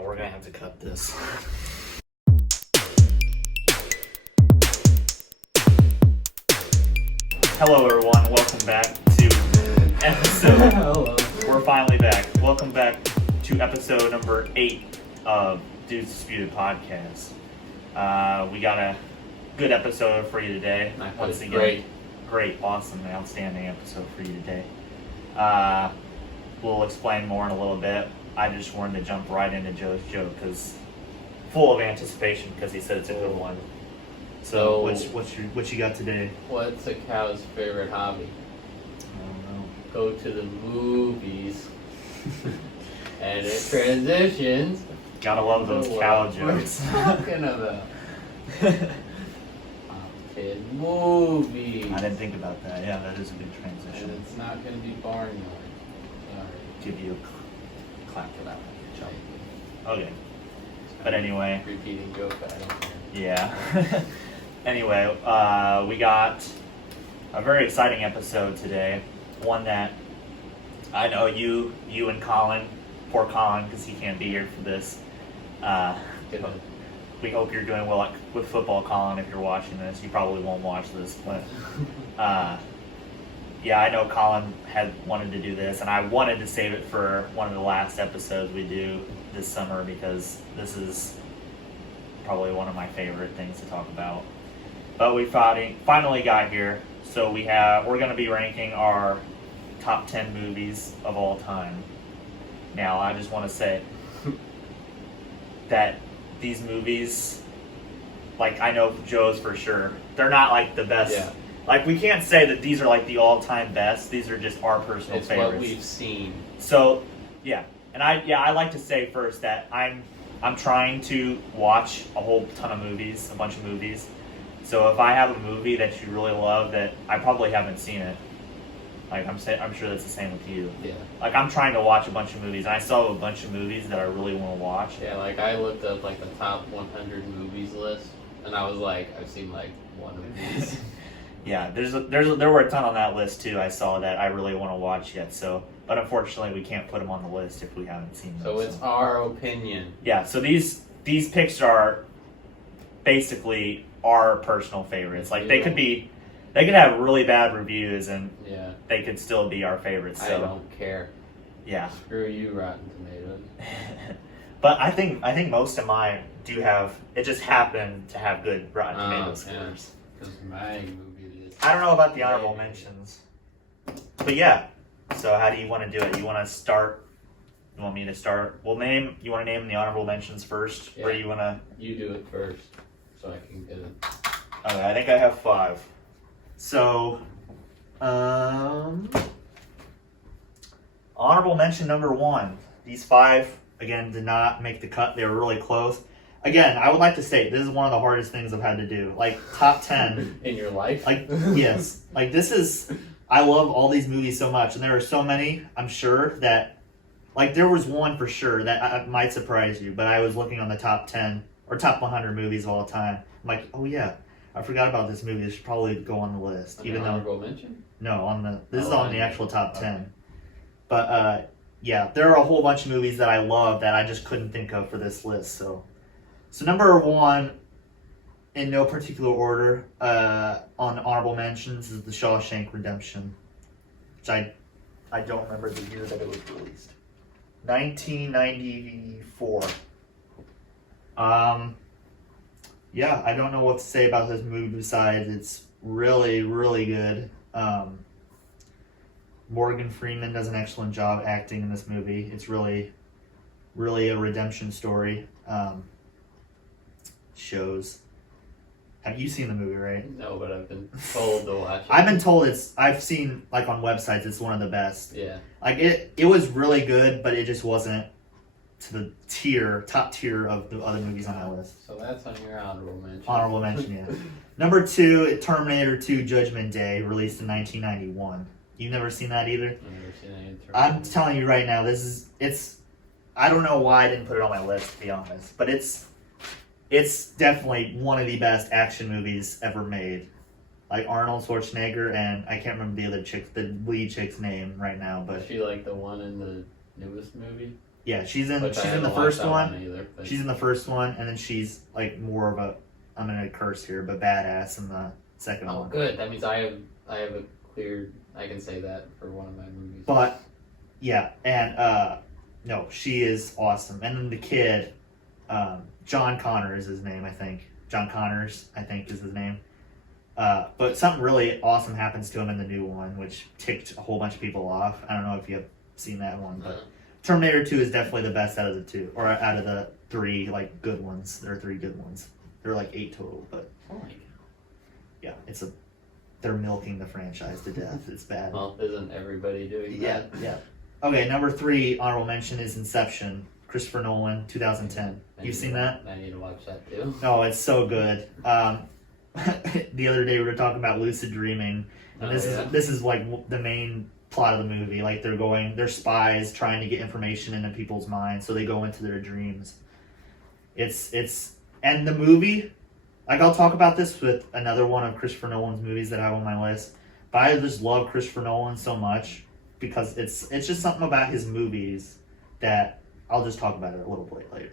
Oh, we're gonna have to cut this. Hello, everyone. Welcome back to episode. Hello. We're finally back. Welcome back to episode number 8 of Dudes Disputed Podcast. We got a good episode for you today. Once again, great, awesome, outstanding episode for you today. We'll explain more in a little bit. I just wanted to jump right into Joe's joke because full of anticipation because he said it's a good one. So what you got today? What's a cow's favorite hobby? I don't know. Go to the movies. And it transitions. Gotta love those to cow what we're jokes. talking about. Kid movies. I didn't think about that. Yeah, that is a good And transition. it's not going to be barnyard. Sorry. Give you a clap for that one. Good job. Okay. But anyway. Repeating joke, but I don't care. Yeah. Anyway, we got a very exciting episode today. One that I know you and Colin, poor Colin, because he can't be here for this. Good. We hope you're doing well with football, Colin, if you're watching this. You probably won't watch this, but yeah, I know Colin had wanted to do this, and I wanted to save it for one of the last episodes we do this summer because this is probably one of my favorite things to talk about. But we finally got here, so we're going to be ranking our top 10 movies of all time. Now, I just want to say that these movies, like I know Joe's for sure, they're not like the best. Yeah. Like we can't say that these are like the all-time best. These are just our personal It's favorites. what we've seen. So, yeah. And I like to say first that I'm trying to watch a whole ton of movies, a bunch of movies. So if I have a movie that you really love that I probably haven't seen it, like I'm sure that's the same with you. Yeah. Like I'm trying to watch a bunch of movies, and I still have a bunch of movies that I really want to watch. Yeah, like I looked up like the top 100 movies list, and I was like, I've seen like one of these. Yeah, there were a ton on that list too. I saw that I really want to watch yet. So, but unfortunately, we can't put them on the list if we haven't seen them. So it's our opinion. Yeah. So these picks are basically our personal favorites. Like they could have really bad reviews and Yeah. they could still be our favorites. So I don't care. yeah. Screw you, Rotten Tomatoes. But I think most of mine do have. It just happened to have good Rotten Tomatoes scores. Because my movie is. I don't know about the honorable mentions, but yeah. So how do you want to do it? You want to start? You want me to start? You want to name the honorable mentions first, or Yeah. you want to? You do it first, so I can get it. Okay, I think I have 5. So, honorable mention number 1. These 5 again did not make the cut. They were really close. Again, I would like to say this is one of the hardest things I've had to do. Like top 10 in your life. Like yes, like this is. I love all these movies so much, and there are so many. I'm sure that, like, there was one for sure that might surprise you. But I was looking on the top 10 or top 100 movies of all time. I'm like, oh yeah, I forgot about this movie. This should probably go on the list, even though honorable mention. no, this is Oh, on the I- actual top okay. 10. But yeah, there are a whole bunch of movies that I love that I just couldn't think of for this list. So number 1, in no particular order, on honorable mentions is The Shawshank Redemption, which I don't remember the year that it was released. 1994. Yeah, I don't know what to say about this movie besides it's really, really good. Morgan Freeman does an excellent job acting in this movie. It's really, really a redemption story. Shows. Have you seen the movie, right? No, but I've been told to watch it. I've been told I've seen, like, on websites, it's one of the best. Yeah. Like, it was really good, but it just wasn't to the top tier of the other movies on that list. So that's on your honorable mention. Honorable mention, yeah. Number 2, Terminator 2 Judgment Day, released in 1991. You've never seen that either? I've never seen any Terminator. I'm telling you right now, I don't know why I didn't put it on my list, to be honest, but it's definitely one of the best action movies ever made. Like Arnold Schwarzenegger and I can't remember the lead chick's name right now, but Is she like the one in the newest movie? Yeah, she's in Which I the haven't first watched that one. either. But She's in the first one, and then she's like more of a, I'm gonna curse here, but badass in the second oh, one. good. That means I have a clear. I can say that for one of my movies. But yeah, and no, she is awesome. And then the kid, John Connor is his name, I think. John Connors, I think, is his name. But something really awesome happens to him in the new one, which ticked a whole bunch of people off. I don't know if you have seen that one, but Terminator 2 is definitely the best out of the two, or out of the three like good ones. There are three good ones. There are like 8 total, but yeah, they're milking the franchise to death. It's bad. Well, isn't everybody doing Yeah, that? yeah. Okay, number 3 honorable mention is Inception, Christopher Nolan, 2010. You've seen that? I need to watch that too. Oh, it's so good. The other day we were talking about lucid dreaming, and this is like the main plot of the movie. Like they're spies trying to get information into people's minds, so they go into their dreams. And the movie, like I'll talk about this with another one of Christopher Nolan's movies that I have on my list. But I just love Christopher Nolan so much because it's just something about his movies that I'll just talk about it a little bit later.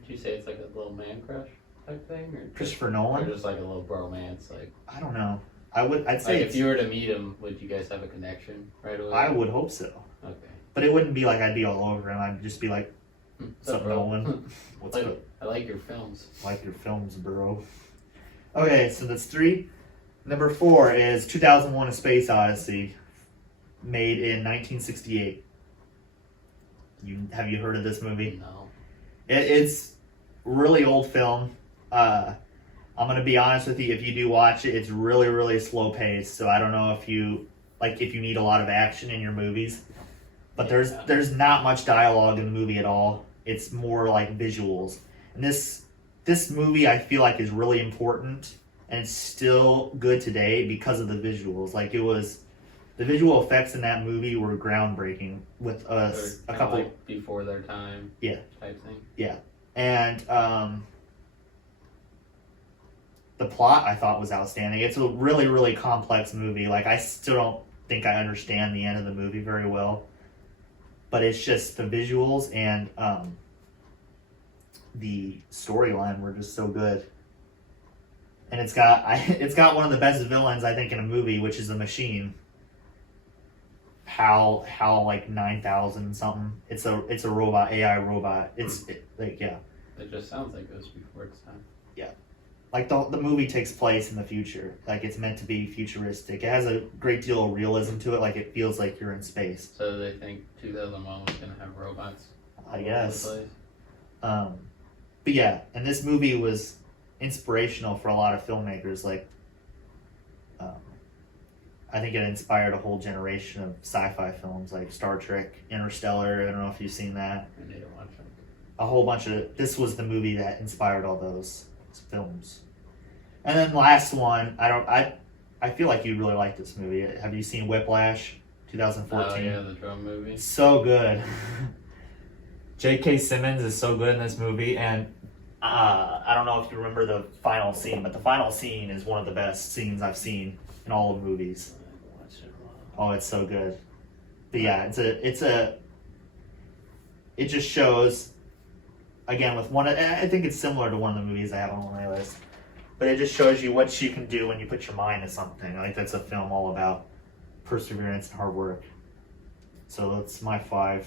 Would you say it's like a little man crush type thing, or Christopher Nolan? or just like a little bromance? Like I don't know. I'd say like if you were to meet him, would you guys have a connection right away? I would hope so. Okay. But it wouldn't be like I'd be all over him. I'd just be like, what's up, bro? Nolan? What's like, up? I like your films. Like your films, bro. Okay, so that's 3. Number 4 is 2001: A Space Odyssey, made in 1968. Have you heard of this movie? No. It's really old film. I'm gonna be honest with you. If you do watch it, it's really, really slow paced. So I don't know if you need a lot of action in your movies. But there's not much dialogue in the movie at all. It's more like visuals. And this movie I feel like is really important, and it's still good today because of the visuals. Like the visual effects in that movie were groundbreaking with a couple like before their time. Yeah. Type thing. Yeah. And the plot I thought was outstanding. It's a really, really complex movie. Like I still don't think I understand the end of the movie very well. But it's just the visuals and the storyline were just so good. And it's got one of the best villains I think in a movie, which is the Machine. HAL like 9000 something. It's a robot, AI robot. Yeah. It just sounds like it was before its time. Like the movie takes place in the future. Like it's meant to be futuristic. It has a great deal of realism to it. Like it feels like you're in space. So they think 2001 was gonna have robots. I guess. all over the place? But yeah, and this movie was inspirational for a lot of filmmakers. Like, I think it inspired a whole generation of sci-fi films like Star Trek, Interstellar. I don't know if you've seen that. I need to watch them. A whole bunch of. This was the movie that inspired all those films. And then last one, I feel like you really like this movie. Have you seen Whiplash, 2014? Oh yeah, the drum movie. So good. J.K. Simmons is so good in this movie, and I don't know if you remember the final scene, but the final scene is one of the best scenes I've seen in all of movies. I haven't watched it in a while. Oh, it's so good. But yeah, it just shows, again, with one, I think it's similar to one of the movies I have on my list, but it just shows you what you can do when you put your mind to something. I think that's a film all about perseverance and hard work. So that's my 5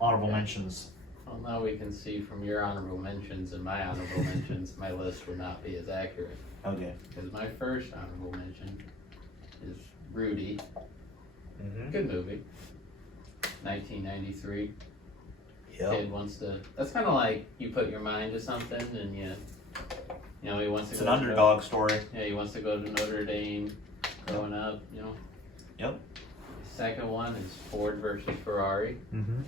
honorable mentions. Well, now we can see from your honorable mentions and my honorable mentions, my list would not be as accurate. Okay. Because my first honorable mention is Rudy. Mm-hmm. Good movie. 1993. Yep. Kid wants to. That's kind of like you put your mind to something and he wants to. It's go an underdog story. Yeah, he wants to go to Notre Dame. Growing up, Yep. Second one is Ford versus Ferrari. Mm-hmm.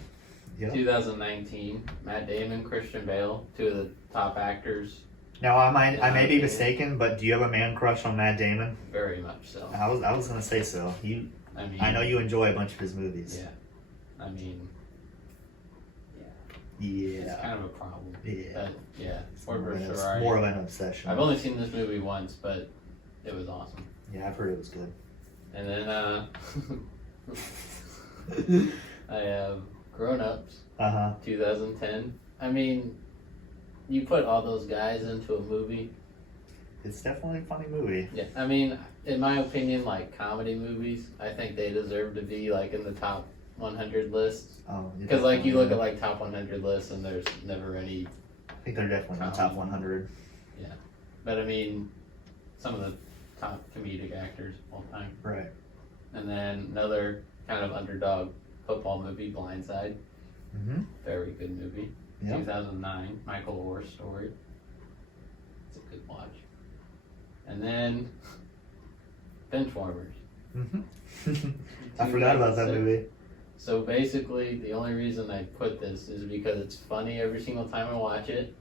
Yep. 2019. Matt Damon, Christian Bale, 2 of the top actors. Now I may be mistaken, but do you have a man crush on Matt Damon? Very much so. I was gonna say so. I know you enjoy a bunch of his movies. Yeah. I mean. Yeah. It's kind of a problem. Yeah. But yeah, Ford More versus of Ferrari. more of an obsession. I've only seen this movie once, but it was awesome. Yeah, I've heard it was good. And then I have Grown Ups, Uh huh. 2010. I mean, you put all those guys into a movie. It's definitely a funny movie. Yeah, I mean, in my opinion, like comedy movies, I think they deserve to be like in the top 100 lists. Oh, Because like you look at like top 100 lists, and there's never any. I think they're definitely in the top 100. But I mean, some of the top comedic actors of all time. Right. And then another kind of underdog football movie, Blindside. Mm-hmm. Very good movie. Yep. 2009, Michael Orr's story. It's a good watch. And then Benchwarmers. Mm-hmm. I forgot about that 2006. movie. So basically, the only reason I put this is because it's funny every single time I watch it,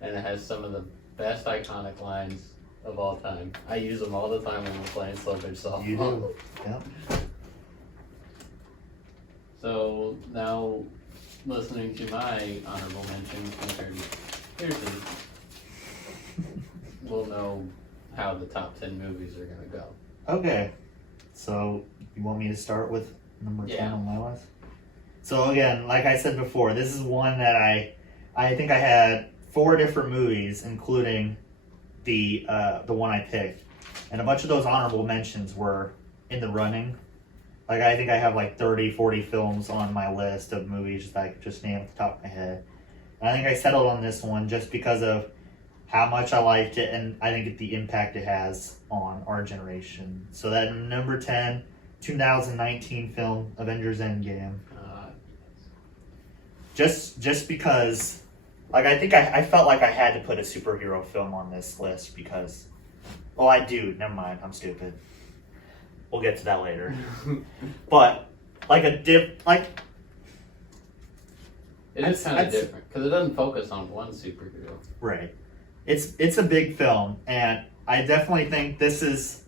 and it has some of the best iconic lines of all time. I use them all the time when I'm playing Slow Pitch Softball. You do. Yep. So now, listening to my honorable mentions compared to yours, we'll know how the top 10 movies are gonna go. Okay. So, you want me to start with number 10 Yeah. on my list? So again, like I said before, this is one that I think I had 4 different movies, including the one I picked. And a bunch of those honorable mentions were in the running. Like, I think I have like 30, 40 films on my list of movies that I could just name at the top of my head. And I think I settled on this one just because of how much I liked it, and I think the impact it has on our generation. So that number 10, 2019 film, Avengers Endgame. Just because, like, I think I felt like I had to put a superhero film on this list because, well, I do. Never mind. I'm stupid. We'll get to that later. But like it is kind of different because it doesn't focus on one superhero. Right. It's a big film, and I definitely think this is,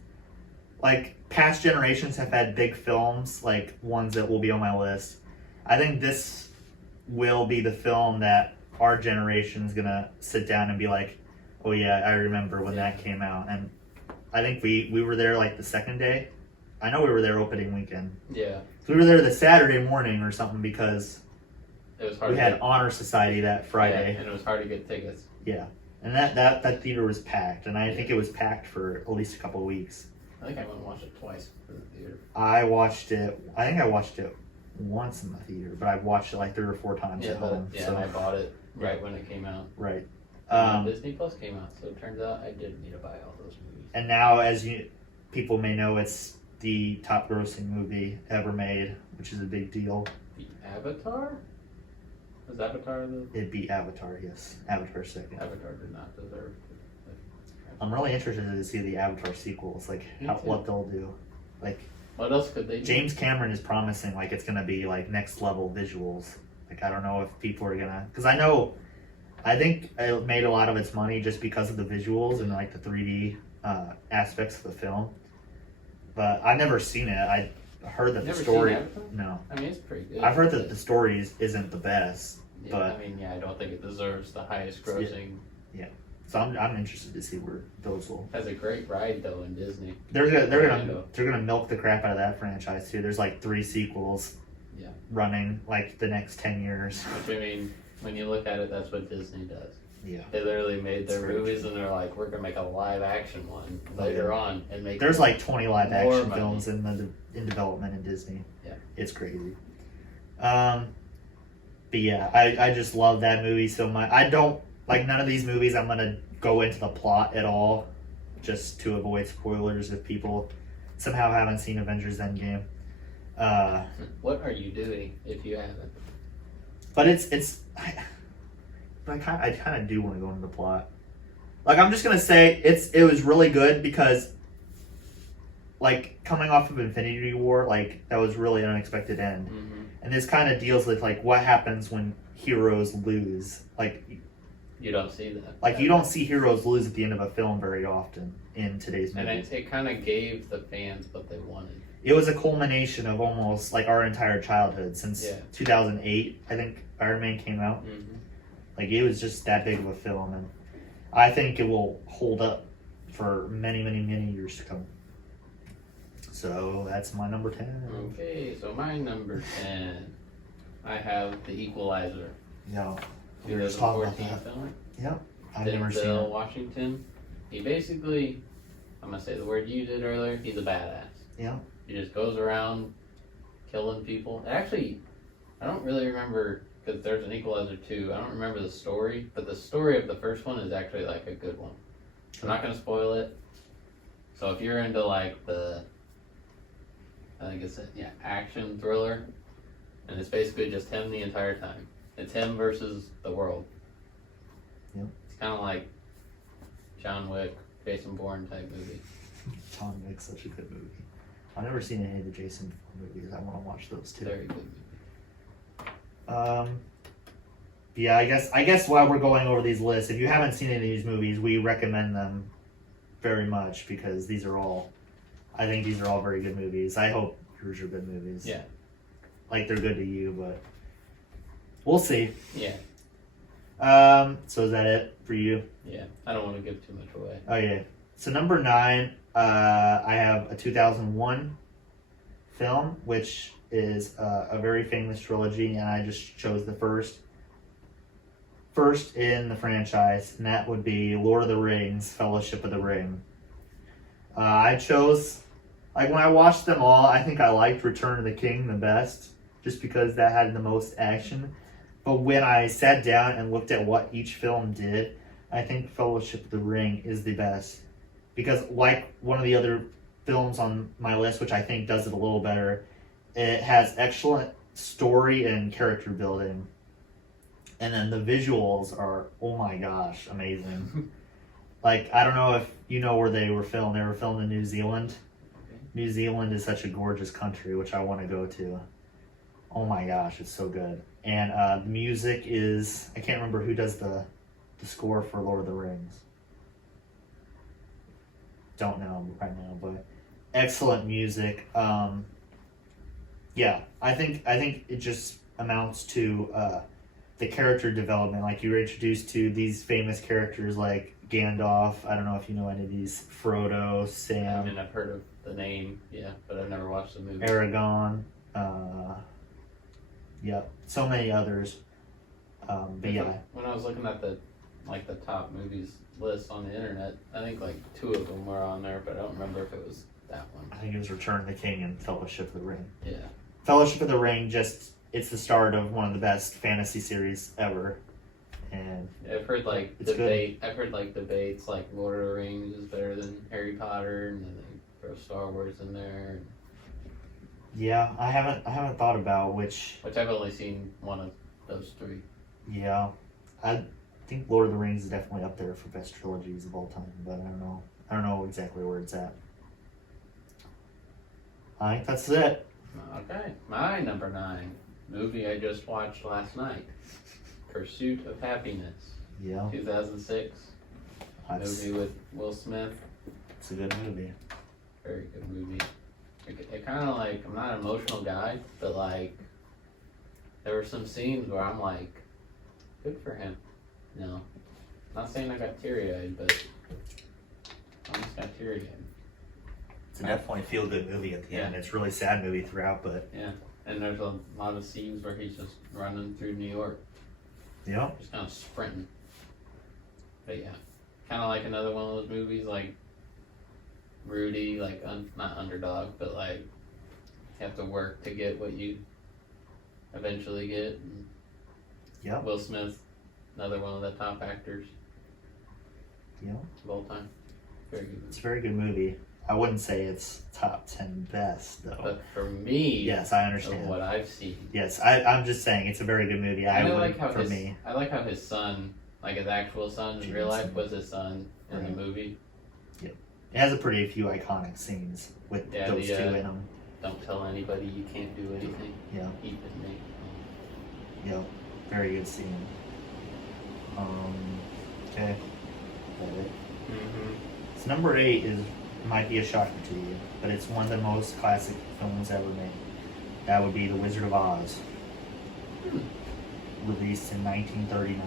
like, past generations have had big films, like ones that will be on my list. I think this will be the film that our generation's gonna sit down and be like, oh yeah, I remember when that came out. And I think we were there like the second day. I know we were there opening weekend. Yeah. So we were there the Saturday morning or something because It was hard we to had get, Honor Society that Friday. yeah, and it was hard to get tickets. Yeah. And that theater was packed, and I think it was packed for at least a couple of weeks. I think I went and watched it twice for the theater. I think I watched it once in the theater, but I've watched it like 3 or 4 times Yeah, at but, home. yeah, so, and I bought it right when it came out. right. Disney Plus came out, so it turns out I didn't need to buy all those movies. And now, as people may know, it's the top grossing movie ever made, which is a big deal. The Avatar? Was Avatar the... It beat Avatar, yes. Avatar second. Avatar did not deserve I'm really interested to see the Avatar sequels, like Me too. what they'll do. Like, What else could they do? James Cameron is promising like it's gonna be like next level visuals. Like, I don't know if people are gonna, because I think it made a lot of its money just because of the visuals and like the 3D aspects of the film. But I've never seen it. I heard that Never the story. seen Avatar? No, I mean, it's pretty good. I've heard that the story isn't the best. Yeah, but- I mean, yeah, I don't think it deserves the highest grossing. So I'm interested to see where those will. Has a great ride though in Disney. They're Orlando. gonna milk the crap out of that franchise too. There's like 3 sequels. Yeah. Running like the next 10 years. Which I mean, when you look at it, that's what Disney does. Yeah. They literally made their It's very movies and they're like, we're gonna make a live action one later on and make. There's like 20 live More action money. films in development in Disney. Yeah. It's crazy. But yeah, I just love that movie so much. I don't like none of these movies. I'm gonna go into the plot at all, just to avoid spoilers if people somehow haven't seen Avengers Endgame. What are you doing if you haven't? But I kind of do want to go into the plot. Like, I'm just gonna say it was really good because, like, coming off of Infinity War, like, that was really an unexpected end. Mm-hmm. And this kind of deals with like what happens when heroes lose. You don't see that. Like you don't see heroes lose at the end of a film very often in today's And movies. it kind of gave the fans what they wanted. It was a culmination of almost like our entire childhood since Yeah. 2008. I think Iron Man came out. Mm-hmm. Like, it was just that big of a film, and I think it will hold up for many, many, many years to come. So that's my number 10. Okay, so my number 10. I have The Equalizer. Yeah. We were just talking about 2014 that. film. Yep. I've never seen Denzel it. Washington. He basically, I'm gonna say the word you did earlier. He's a badass. Yeah. He just goes around killing people. Actually, I don't really remember because there's an Equalizer 2. I don't remember the story, but the story of the first one is actually like a good one. I'm not gonna spoil it. So if you're into like I think it's action thriller, and it's basically just him the entire time. It's him versus the world. Yep. It's kind of like John Wick, Jason Bourne type movie. John Wick's such a good movie. I've never seen any of the Jason movies. I want to watch those too. Very good movie. Yeah, I guess while we're going over these lists, if you haven't seen any of these movies, we recommend them very much because I think these are all very good movies. I hope yours are good movies. Yeah. Like they're good to you, but we'll see. Yeah. So is that it for you? Yeah. I don't want to give too much away. Oh yeah. So number 9, I have a 2001 film, which is a very famous trilogy, and I just chose the first in the franchise, and that would be Lord of the Rings, Fellowship of the Ring. I chose, like when I watched them all, I think I liked Return of the King the best, just because that had the most action. But when I sat down and looked at what each film did, I think Fellowship of the Ring is the best. Because like one of the other films on my list, which I think does it a little better, it has excellent story and character building. And then the visuals are, oh my gosh, amazing. Like, I don't know if you know where they were filmed. They were filmed in New Zealand. Okay. New Zealand is such a gorgeous country, which I want to go to. Oh my gosh, it's so good. And the music is, I can't remember who does the score for Lord of the Rings. Don't know right now, but excellent music. Yeah, I think it just amounts to the character development. Like you were introduced to these famous characters like Gandalf. I don't know if you know any of these. Frodo, I Sam, mean, I've heard of the name, yeah, but I've never watched the movie. Aragon. Yep, so many others. But yeah, When I was looking at the top movies list on the internet, I think like 2 of them were on there, but I don't remember if it was that one. I think it was Return of the King and Fellowship of the Ring. Yeah. Fellowship of the Ring, it's the start of one of the best fantasy series ever. And I've heard like It's I've heard like debates like Lord of the Rings is better than Harry Potter, and then they throw Star Wars in there, yeah, I haven't thought about which. which I've only seen one of those 3. Yeah, I think Lord of the Rings is definitely up there for best trilogies of all time, but I don't know exactly where it's at. I think that's it. Okay, my number 9 movie I just watched last night, Pursuit of Happiness, Yeah, 2006 it's movie with Will Smith. a good movie. Very good movie. It kind of like, I'm not an emotional guy, but like there were some scenes where I'm like, good for him. No, not saying I got teary eyed, but I almost got teary eyed. It's a definitely feel good movie at the end. It's a really sad movie throughout, but And there's a lot of scenes where he's just running through New York, yeah, just kind of sprinting. But yeah, kind of like another one of those movies like Rudy, like not underdog, but like you have to work to get what you eventually get. And yeah, Will Smith, another one of the top actors yeah. of all time. Very good It's movie. a very good movie. I wouldn't say it's top 10 best though. But for me, Yes, I of understand. what I've seen, Yes, I'm just saying it's a very good movie. I would, like how for me. I like how his son, like his actual son in real life, Jameson. was his son in Right. the movie. It has a pretty few iconic scenes with Yeah, those the, two in them. Don't tell anybody you can't do anything. Yeah, Keep it me. yeah, very good scene. Okay. Got it. Mm-hmm. So number 8 might be a shocker to you, but it's one of the most classic films ever made. That would be The Wizard of Oz, released in 1939.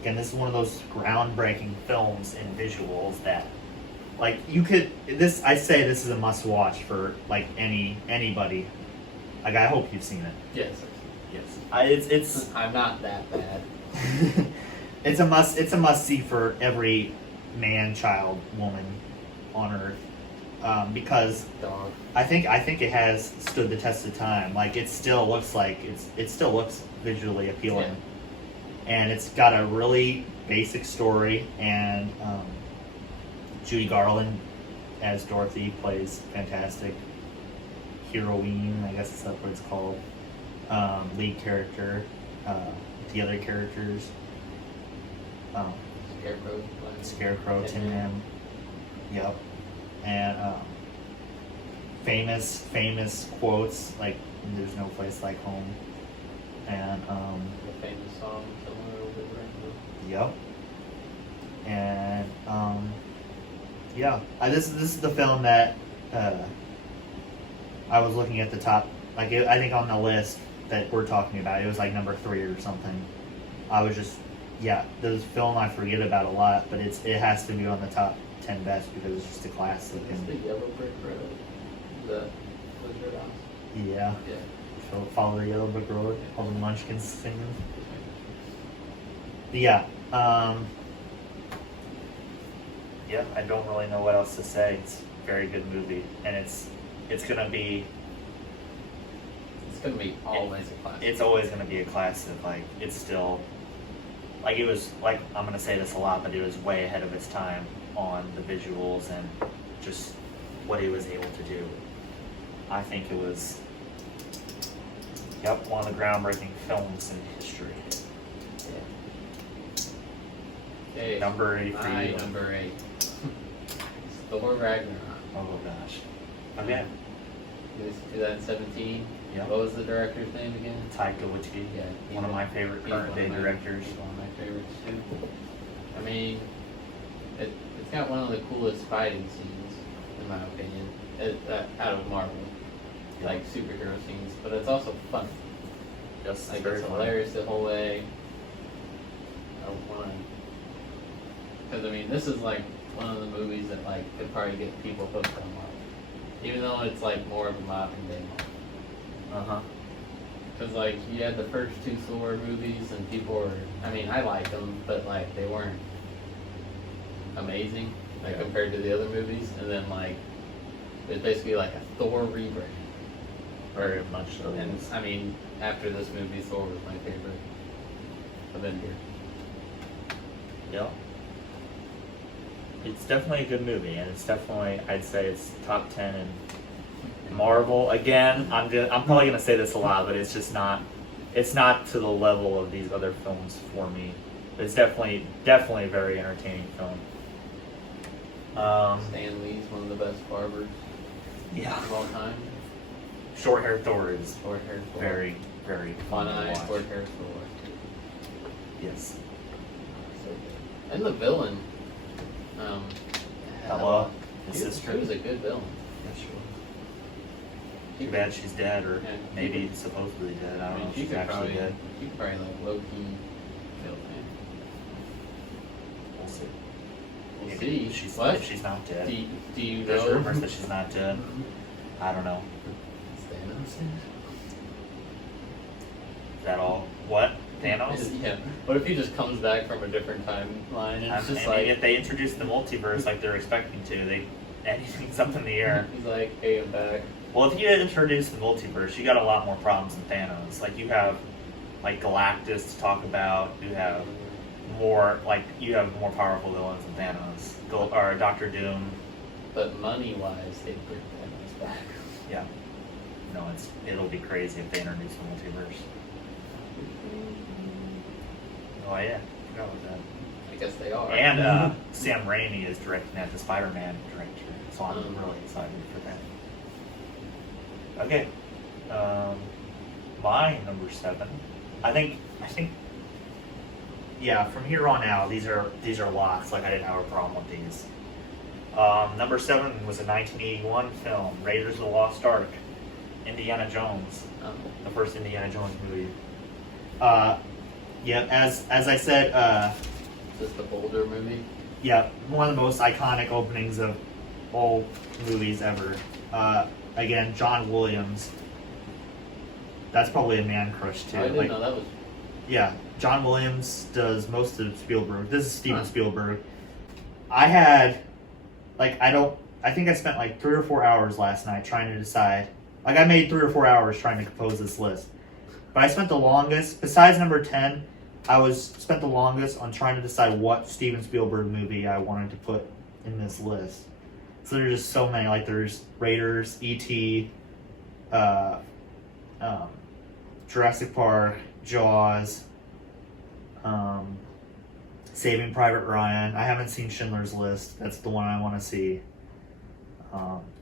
Again, this is one of those groundbreaking films and visuals that, like, I say this is a must watch for like anybody. Like, I hope you've seen it. Yes. Yes, it's I'm not that bad. it's a must see for every man, child, woman on Earth, because Dog. I think it has stood the test of time. Like it still looks visually appealing, and it's got a really basic story. And Judy Garland as Dorothy plays fantastic. Heroine, I guess that's what it's called. Lead character. The other characters. Scarecrow, Tin Man. Yep. And famous quotes like "There's no place like home," and The famous song "Somewhere Over the Rainbow." yep. And yeah, this is the film that I was looking at the top. Like I think on the list that we're talking about, it was like number 3 or something. I was just there's a film I forget about a lot, but it has to be on the top 10 best because it's just a classic. It's the Yellow Brick Road. The Wizard House. Yeah. Yeah. So follow the Yellow Brick Road. All the Munchkins singing. Yeah. Yeah. I don't really know what else to say. It's a very good movie, and it's gonna be. It's gonna be always a classic. It's always gonna be a classic. Like it's still. Like it was like I'm gonna say this a lot, but it was way ahead of its time on the visuals and just what he was able to do. I think it was, one of the groundbreaking films in history. Okay, Number 8 for my you. number 8. Thor Ragnarok. Oh gosh. Okay. It was 2017. Yeah. What was the director's name again? Taika Waititi. Yeah, One of my favorite he's current one day of my- directors. he's one of my favorites too. I mean, it's got one of the coolest fighting scenes, in my opinion, out of Marvel. Like superhero scenes, but it's also fun. Just Like very it's fun. hilarious the whole way. I don't mind. Because I mean, this is like one of the movies that like could probably get people hooked on Marvel, even though it's like more of a modern day Marvel. Because like you had the first 2 Thor movies, and people were, I mean, I like them, but like they weren't amazing like compared to the other movies. And then like it's basically like a Thor rebrand. Very much so. And I mean, after this movie, Thor was my favorite Avenger. Yeah. It's definitely a good movie, and it's definitely, I'd say it's top 10 in Marvel. Again, I'm probably gonna say this a lot, but it's not to the level of these other films for me. But it's definitely a very entertaining film. Stan Lee's one of the best barbers Yeah. of all time. Short hair Thor is Short hair Thor. very, very Fun fun to eye, watch. short hair Thor. Yes. So good. And the villain, Ella, his she sister. was a good villain. Yeah, she was. Too bad she's dead, or Yeah, she maybe could- supposedly dead. I I don't mean, know if she she's could actually probably, dead. she could probably like low key kill him. We'll see. We'll Maybe see. if she's not dead. Do you There's know? rumors that she's not dead. I don't know. Thanos. Is that all? What? Thanos? Yeah. What if he just comes back from a different timeline and it's just I mean, like if they introduce the multiverse like they're expecting to, anything's up in the air. he's like, hey, I'm back. Well, if you introduce the multiverse, you got a lot more problems than Thanos. Like you have, like Galactus to talk about. You have more powerful villains than Thanos. Or Doctor Doom. But money wise, they bring Thanos back. Yeah. No, it'll be crazy if they introduce the multiverse. Oh yeah, I forgot about that. I guess they are. And Sam Raimi is directing that, the Spider-Man director, so I'm Mm. really excited for that. Okay, my number 7. I think. Yeah, from here on out, these are locks. Like I didn't have a problem with these. Number 7 was a 1981 film, Raiders of the Lost Ark, Indiana Jones, the first Indiana Jones movie. Yeah, as I said, Just the Boulder movie. yeah, one of the most iconic openings of all movies ever. Again, John Williams That's probably a man crush too. I didn't know that was. Yeah, John Williams does most of Spielberg. This is Steven Huh. Spielberg. I had, like, I think I spent like 3 or 4 hours last night trying to decide. Like, I made 3 or 4 hours trying to compose this list. But I spent the longest, besides number 10, spent the longest on trying to decide what Steven Spielberg movie I wanted to put in this list. So there's just so many. Like, there's Raiders, E.T., Jurassic Park, Jaws, Saving Private Ryan. I haven't seen Schindler's List. That's the one I want to see.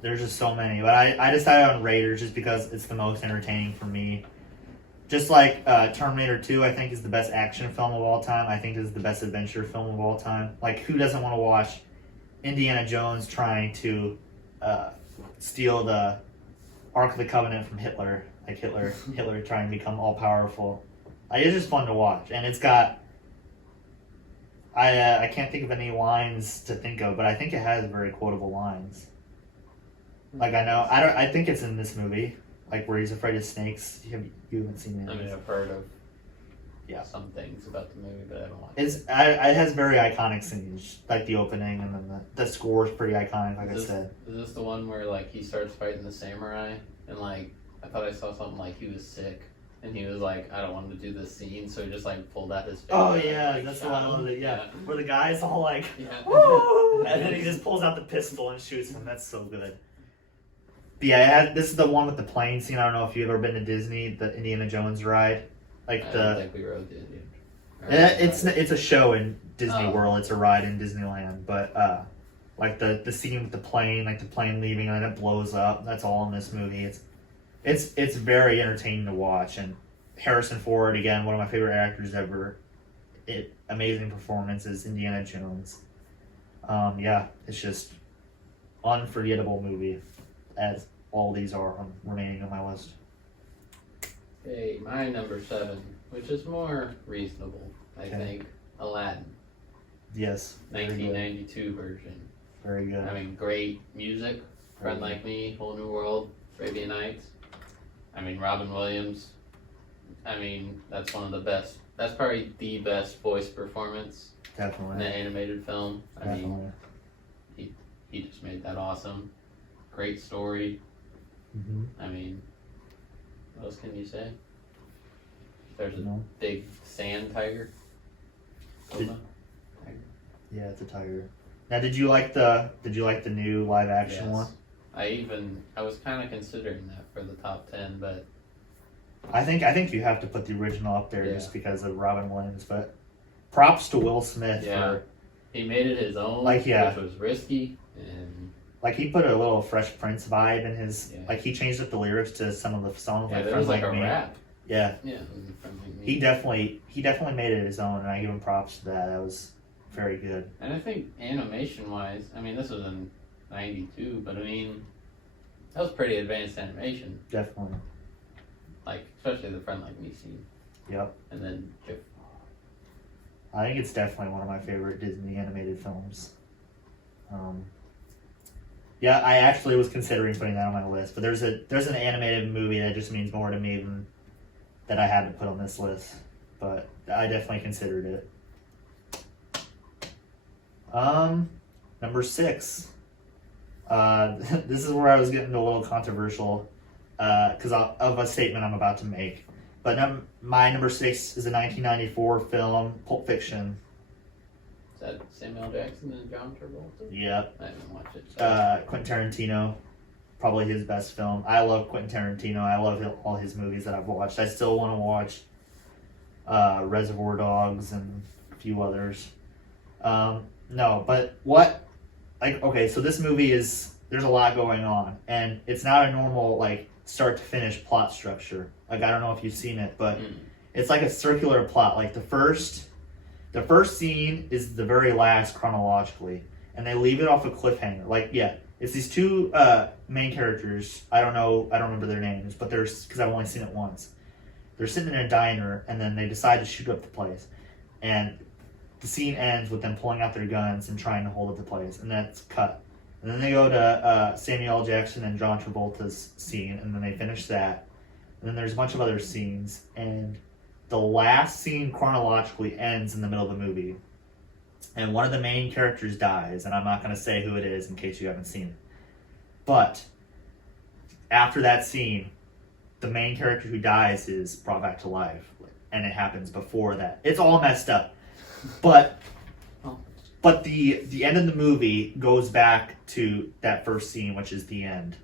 There's just so many. But I decided on Raiders just because it's the most entertaining for me. Just like Terminator 2, I think is the best action film of all time. I think is the best adventure film of all time. Like, who doesn't want to watch Indiana Jones trying to steal the Ark of the Covenant from Hitler? Like Hitler trying to become all powerful. Like, it's just fun to watch, and it's got. I can't think of any lines to think of, but I think it has very quotable lines. Like, I think it's in this movie, like where he's afraid of snakes. You haven't seen it. I mean, I've heard of some things about the movie, but I haven't watched it has very iconic scenes, like the opening, and then the score is pretty iconic. Like I said, Is this the one where like he starts fighting the samurai and like I thought I saw something like he was sick and he was like, I don't want to do this scene, so he just like pulled out his finger. oh and, yeah, like, that's the shot one him. with where the guy's all like, Yeah. woo, and then he just pulls out the pistol and shoots him. That's so good. But yeah, this is the one with the plane scene. I don't know if you've ever been to Disney, the Indiana Jones ride, like I don't think we rode it. It's a show in Disney Oh. World. It's a ride in Disneyland, but like the scene with the plane, like the plane leaving and then it blows up. That's all in this movie. It's very entertaining to watch. And Harrison Ford, again, one of my favorite actors ever. Amazing performance as Indiana Jones. Yeah, it's just unforgettable movie, as all these are remaining on my list. Okay, my number 7, which is more reasonable, I Okay. think. Aladdin, Yes, very good. 1992 version. Very good. I mean, great music. Friend Like Me, Whole New World, Arabian Nights. I mean, Robin Williams. I mean, that's one of the best. That's probably the best voice performance in Definitely. an animated film. I mean, Definitely. he just made that awesome. Great story. Mm-hmm. I mean, what else can you say? There's a No. big sand tiger. Did- Tiger. Yeah, it's a tiger. Now, did you like the new live action Yes. one? I was kind of considering that for the top 10, but I think you have to put the original up there Yeah. just because of Robin Williams. But props to Will Smith Yeah. for he made it his own, Like, yeah. which was risky. And like he put a little Fresh Prince vibe in his. Yeah. Like he changed up the lyrics to some of the songs. yeah, like there was Friend like a Me. rap. Yeah, Yeah, it was Friend Like Me. he definitely made it his own, and I give him props to that. That was very good. And I think animation wise, I mean, this was in '92, but I mean, that was pretty advanced animation. Definitely. Like, especially the Friend Like Me scene. Yep. And then I think it's definitely one of my favorite Disney animated films. Yeah, I actually was considering putting that on my list, but there's an animated movie that just means more to me than that I had to put on this list. But I definitely considered it. Number 6. This is where I was getting a little controversial because of a statement I'm about to make. But my number 6 is a 1994 film, Pulp Fiction. is that Samuel Jackson and John Travolta? Yep. I haven't watched it. So. Quentin Tarantino, probably his best film. I love Quentin Tarantino. I love all his movies that I've watched. I still want to watch Reservoir Dogs and a few others. No, but okay, so this movie there's a lot going on, and it's not a normal, like, start to finish plot structure. Like, I don't know if you've seen it, but it's like a circular plot. Like, the first scene is the very last chronologically, and they leave it off a cliffhanger. Like, yeah, it's these two main characters. I don't remember their names, but because I've only seen it once. They're sitting in a diner, and then they decide to shoot up the place, and the scene ends with them pulling out their guns and trying to hold up the place, and that's cut. And then they go to Samuel L. Jackson and John Travolta's scene, and then they finish that. and then there's a bunch of other scenes, and the last scene chronologically ends in the middle of the movie. And one of the main characters dies, and I'm not going to say who it is in case you haven't seen it. But after that scene, the main character who dies is brought back to life, and it happens before that. It's all messed up, but the end of the movie goes back to that first scene, which is the end.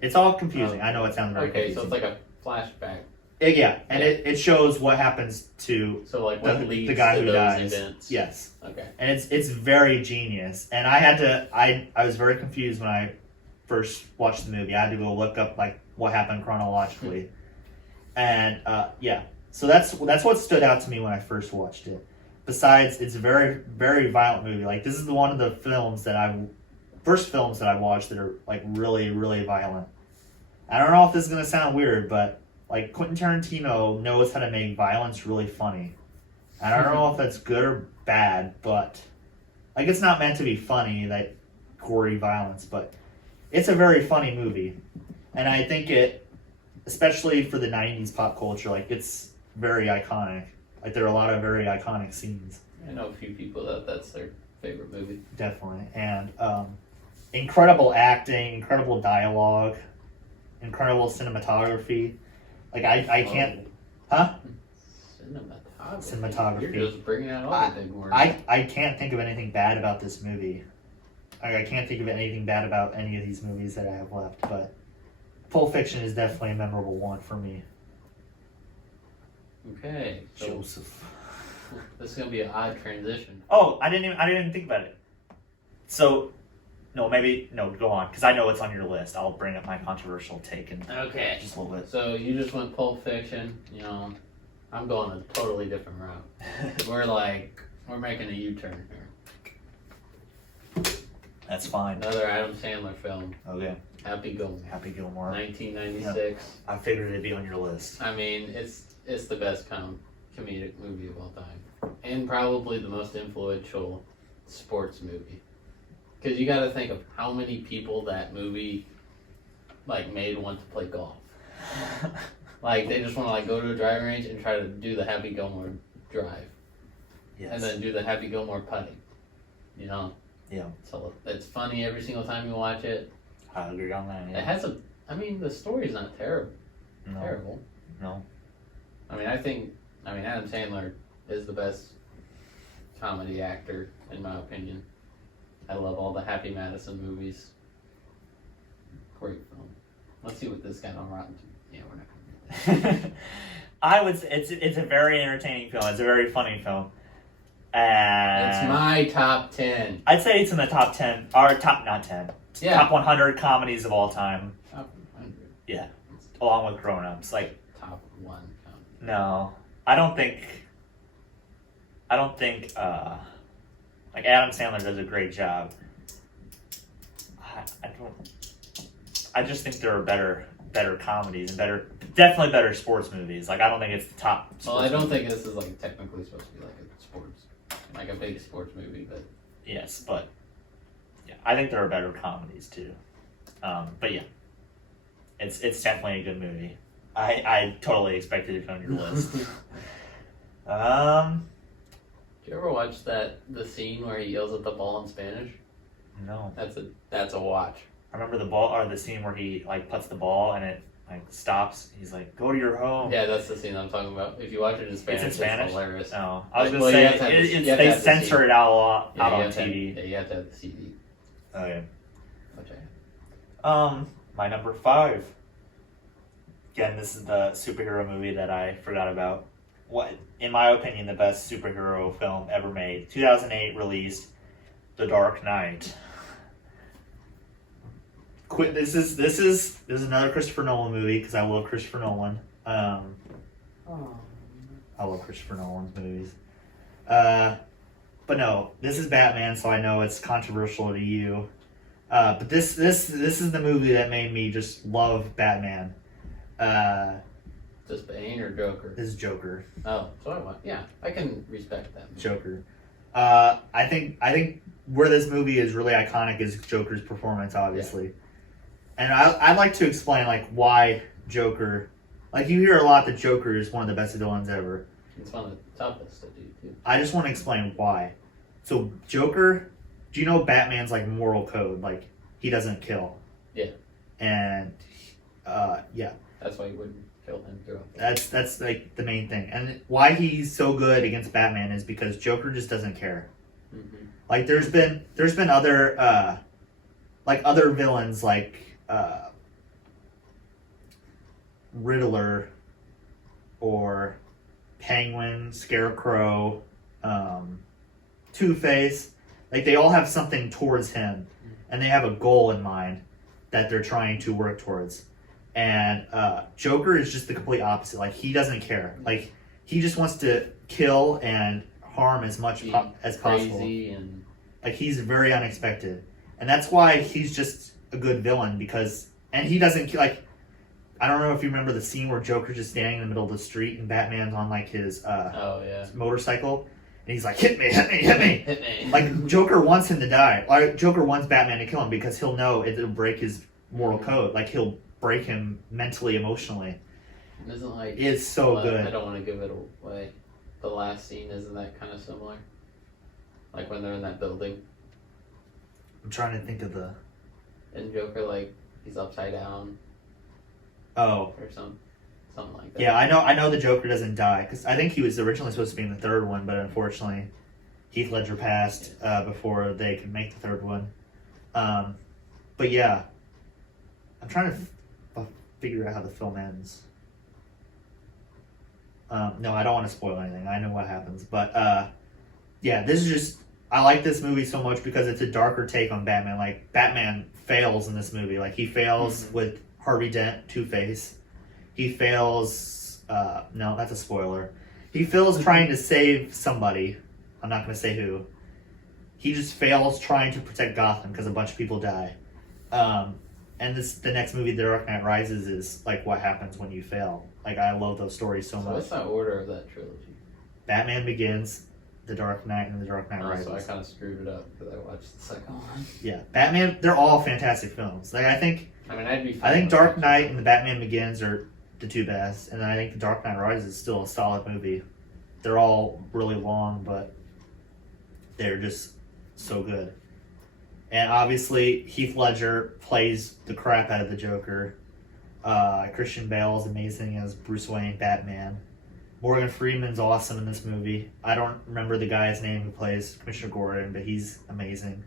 It's all confusing. I know it sounds very confusing. So it's like a flashback. Yeah, and it shows what happens to So like what leads the guy to who those dies. events. Yes, Okay. and it's very genius. And I was very confused when I first watched the movie. I had to go look up like what happened chronologically, and yeah. So that's what stood out to me when I first watched it. Besides, it's a very, very violent movie. Like, this is one of the first films that I watched that are like really, really violent. I don't know if this is gonna sound weird, but like Quentin Tarantino knows how to make violence really funny. I don't know if that's good or bad, but like it's not meant to be funny, like gory violence, but it's a very funny movie. And I think it, especially for the 90s pop culture, like it's very iconic. Like there are a lot of very iconic scenes. I know a few people that's their favorite movie. Definitely. And incredible acting, incredible dialogue, incredible cinematography. Like I can't, huh? Cinematography. You're just bringing out all the big words. I can't think of anything bad about this movie. I can't think of anything bad about any of these movies that I have left, but Pulp Fiction is definitely a memorable one for me. Okay. So Joseph. this is gonna be an odd transition. Oh, I didn't even think about it. So, go on, because I know it's on your list. I'll bring up my controversial take in Okay. just a little bit. So you just went Pulp Fiction. You know, I'm going a totally different route. We're making a U-turn here. That's fine. Another Adam Sandler film, Okay. Happy Gilmore, Happy Gilmore. 1996. I figured it'd be on your list. I mean, it's the best comedic movie of all time, and probably the most influential sports movie. Because you got to think of how many people that movie like made want to play golf. Like they just want to like go to a driving range and try to do the Happy Gilmore drive, Yes. and then do the Happy Gilmore putting. You know. Yeah. So it's funny every single time you watch it. I agree on that. Yeah. It has the story's not terrible. No. Terrible. No. Adam Sandler is the best comedy actor in my opinion. I love all the Happy Madison movies. Great film. Let's see what this got on Rotten. Yeah, we're not gonna. I would say it's a very entertaining film. It's a very funny film. And It's my top 10. I'd say it's in the top 10 or not 10. Yeah. Top 100 comedies of all time. Top 100. Yeah. Along with Grown Ups. Like Top 1 comedy. no. I don't think like Adam Sandler does a great job. I just think there are better comedies and definitely better sports movies. Like I don't think it's the top. Well, I don't think this is like technically supposed to be like a big sports movie, but Yes, but yeah, I think there are better comedies too. But yeah, it's definitely a good movie. I totally expected it on your list. Did you ever watch the scene where he yells at the ball in Spanish? No. That's a watch. I remember the ball or the scene where he like puts the ball and it like stops. He's like, "Go to your home." Yeah, that's the scene I'm talking about. If you watch it in Spanish, It's in Spanish. hilarious. Oh, I was Well, gonna you have to have say the- you have to they have the censor CD. it out a lot Yeah, out you on have to have- TV. yeah, you have to have the CD. Okay. Which My number 5. Again, this is the superhero movie that I forgot about. What, in my opinion, the best superhero film ever made. 2008 released, The Dark Knight. This is another Christopher Nolan movie because I love Christopher Nolan. I love Christopher Nolan's movies. But no, this is Batman, so I know it's controversial to you. But this is the movie that made me just love Batman. Just Bane or Joker? This is Joker. Oh, so I can respect that. Joker. I think where this movie is really iconic is Joker's performance, obviously. And I'd like to explain like why Joker Like, you hear a lot that Joker is one of the best villains ever. It's one of the toughest to do too. I just want to explain why. So, Joker, do you know Batman's, like, moral code? Like, he doesn't kill. Yeah. And, yeah. That's why you wouldn't kill him throughout. That's like the main thing. And why he's so good against Batman is because Joker just doesn't care. Mm-hmm. Like, there's been other, other villains, like, Riddler or Penguin, Scarecrow, Two-Face. Like, they all have something towards him, and they have a goal in mind that they're trying to work towards. And Joker is just the complete opposite. Like, he doesn't care. Like, he just wants to kill and harm as much as possible. And Like, he's very unexpected, and that's why he's just a good villain. Because, and he doesn't like. I don't know if you remember the scene where Joker's just standing in the middle of the street and Batman's on, like, his motorcycle, and he's like, hit me, hit me, hit me. Hit me. Like, Joker wants him to die. Like, Joker wants Batman to kill him because he'll know it'll break his moral code. Like, he'll break him mentally, emotionally. Isn't like It's so good. I don't want to give it away. The last scene, isn't that kind of similar? Like when they're in that building I'm trying to think of the. and Joker, like, he's upside down Oh, or something like that. yeah, I know the Joker doesn't die because I think he was originally supposed to be in the third one, but unfortunately, Heath Ledger passed before they could make the third one. But yeah, I'm trying to figure out how the film ends. No, I don't want to spoil anything. I know what happens, but yeah, this is just. I like this movie so much because it's a darker take on Batman. Like, Batman fails in this movie. Like, he fails with Harvey Dent, Two-Face. He fails. No, that's a spoiler. He fails trying to save somebody. I'm not going to say who. He just fails trying to protect Gotham because a bunch of people die. And the next movie, The Dark Knight Rises, is like what happens when you fail. Like, I love those stories so much. What's the order of that trilogy? Batman Begins, The Dark Knight, and The Dark Knight Rises. So I kind of screwed it up because I watched the second one. Yeah, Batman. They're all fantastic films. Like, I think I'd be. Fine think with Dark that. Knight and The Batman Begins are the two best, and I think The Dark Knight Rises is still a solid movie. They're all really long, but they're just so good. And obviously, Heath Ledger plays the crap out of the Joker. Christian Bale is amazing as Bruce Wayne, Batman. Morgan Freeman's awesome in this movie. I don't remember the guy's name who plays Commissioner Gordon, but he's amazing.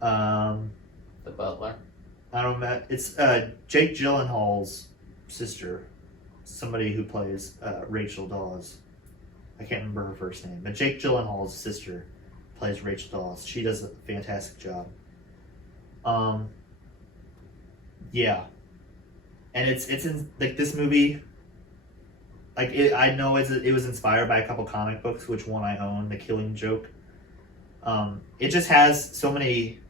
The Butler. I don't know. It's Jake Gyllenhaal's sister, somebody who plays Rachel Dawes. I can't remember her first name, but Jake Gyllenhaal's sister plays Rachel Dawes. She does a fantastic job. Yeah, and it's in like this movie. Like, I know it was inspired by a couple comic books, which one I own, The Killing Joke. It just has so many.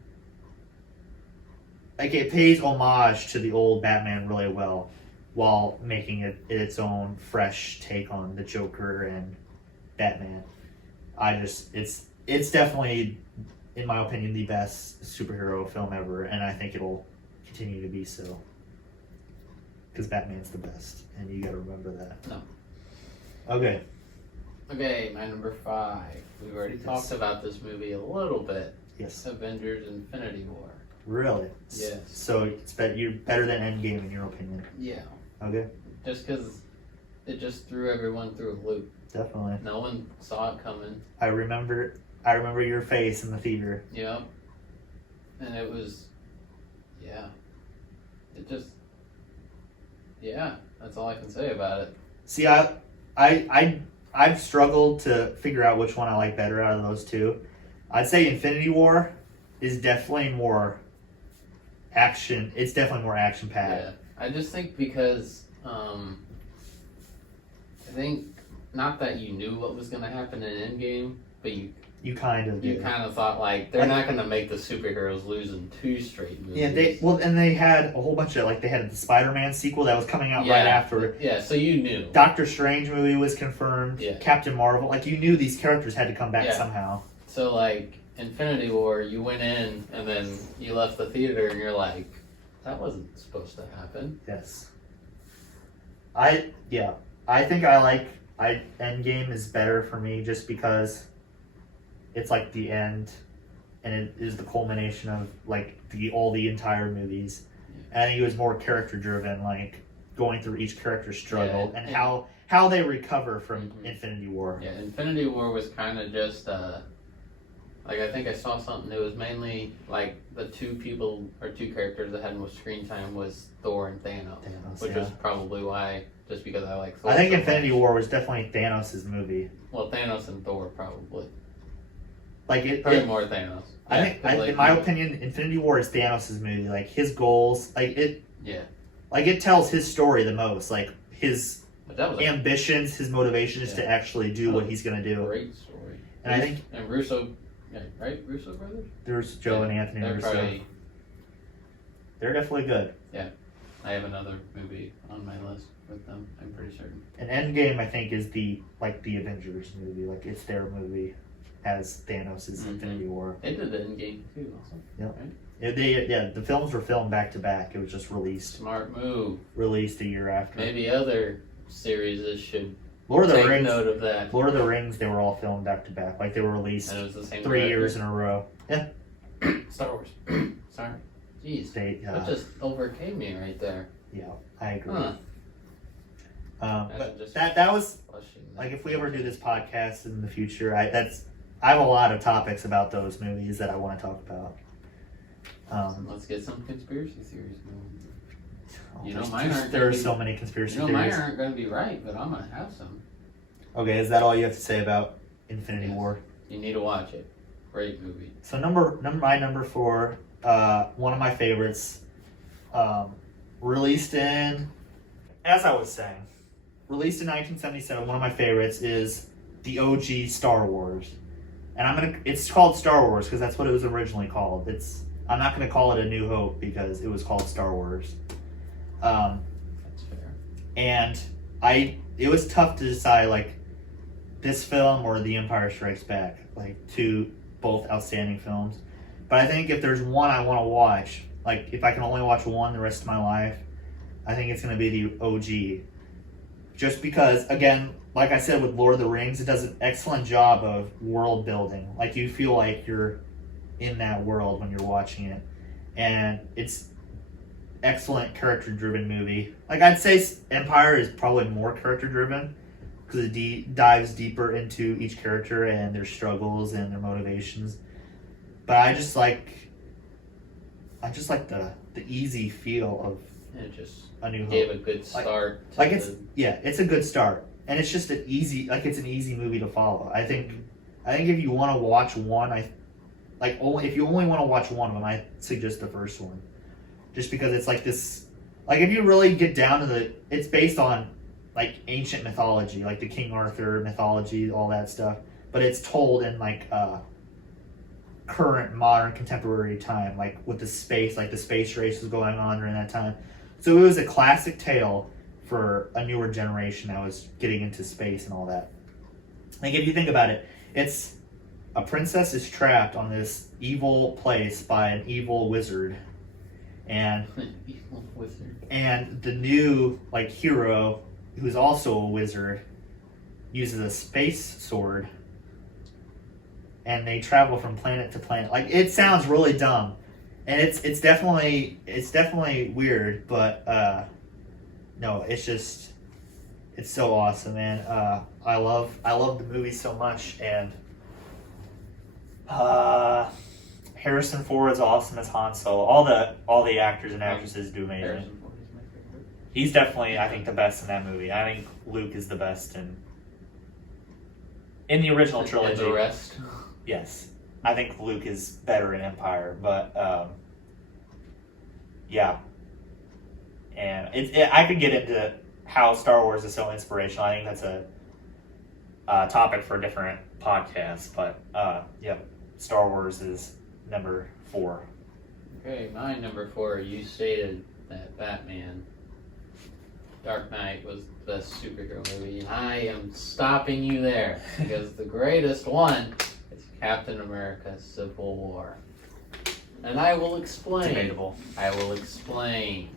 Like, it pays homage to the old Batman really well, while making it its own fresh take on the Joker and Batman. It's definitely, in my opinion, the best superhero film ever, and I think it'll continue to be so. Because Batman's the best, and you gotta remember that. No. Okay. Okay, my number 5. We've already talked about this movie a little bit. Yes. Avengers: Infinity War. Really? Yes. So you're better than Endgame in your opinion. Yeah. Okay. Just because it just threw everyone through a loop. Definitely. No one saw it coming. I remember your face in the theater. Yep. And it was, yeah. It just, yeah. That's all I can say about it. See, I've struggled to figure out which one I like better out of those two. I'd say Infinity War is definitely more action. It's definitely more action packed. Yeah. I just think because, I think, not that you knew what was going to happen in Endgame, but You kind of you do. kind of thought, like, they're not going to make the superheroes lose in 2 straight movies. Yeah, and they had a whole bunch of, like, they had the Spider-Man sequel that was coming out right after. Yeah, so you knew. Doctor Strange movie was confirmed. Yeah. Captain Marvel, like, you knew these characters had to come back Yeah. somehow. So, like, Infinity War, you went in, and then you left the theater, and you're like, that wasn't supposed to happen. Yes. I think Endgame is better for me just because it's like the end, and it is the culmination of like all the entire movies. And I think it was more character driven, like going through each character's struggle and how they recover from Infinity War. Yeah, Infinity War was kind of just like I think I saw something. It was mainly like the two characters that had most screen time was Thor and Thanos, which was probably why. Just because I like Thor. I think Infinity War was definitely Thanos' movie. Well, Thanos and Thor probably. Probably more Thanos. I think, in my opinion, Infinity War is Thanos' movie. Like his goals, Yeah. Like it tells his story the most. Like his ambitions, his motivations to actually do what he's gonna do. Great story. And I think Russo, right? Russo brothers. There's Joe and Anthony Russo. They're definitely good. Yeah, I have another movie on my list with them. I'm pretty certain. And Endgame, I think, is the Avengers movie. Like it's their movie, as Thanos' Infinity War. They did the Endgame too, also. Yeah. Right? The films were filmed back to back. It was just released. Smart move. Released a year after. Maybe other series should Lord of the take Rings. note of that. Lord of the Rings, they were all filmed back to back. Like they were released And it was the same 3 years in a row. Yeah. Star Wars. Sorry. Jeez. That just overcame me right there. Yeah, I agree. Huh. But that was like if we ever do this podcast in the future, I have a lot of topics about those movies that I want to talk about. Let's get some conspiracy theories going. There are so many conspiracy theories. Mine aren't going to be right, but I'm going to have some. Okay, is that all you have to say about Infinity War? You need to watch it. Great movie. So my number 4, one of my favorites, released in 1977. One of my favorites is the OG Star Wars, and it's called Star Wars because that's what it was originally called. I'm not gonna call it A New Hope because it was called Star Wars. That's fair. And it was tough to decide like this film or The Empire Strikes Back, like two both outstanding films. But I think if there's one I want to watch, like if I can only watch one the rest of my life, I think it's going to be the OG. Just because, again, like I said with Lord of the Rings, it does an excellent job of world building. Like you feel like you're in that world when you're watching it. And it's excellent character-driven movie. Like I'd say Empire is probably more character-driven because it dives deeper into each character and their struggles and their motivations. But I just like the easy feel of A New Hope. Gave a good start. It's a good start, and it's just an easy movie to follow. I think if you want to watch one, if you only want to watch one of them, I suggest the first one, just because it's like this. Like if you really get down to it's based on like ancient mythology, like the King Arthur mythology, all that stuff, but it's told in like current modern contemporary time, like with the space race was going on during that time. So it was a classic tale for a newer generation that was getting into space and all that. Like if you think about it, it's a princess is trapped on this evil place by an evil wizard, and the new hero, who's also a wizard, uses a space sword, and they travel from planet to planet. Like it sounds really dumb, and it's definitely weird, but no, it's so awesome, man. I love the movie so much, and Harrison Ford is awesome as Han Solo. All the actors and actresses do amazing. Harrison Ford is my favorite. He's definitely, I think, the best in that movie. I think Luke is the best in the original trilogy. And the rest. Yes, I think Luke is better in Empire, but yeah. And I could get into how Star Wars is so inspirational. I think that's a topic for a different podcast, but yeah, Star Wars is number 4. Okay, my number 4. You stated that Batman Dark Knight was the best superhero movie. I am stopping you there because the greatest one is Captain America: Civil War, and I will explain. Debatable. I will explain.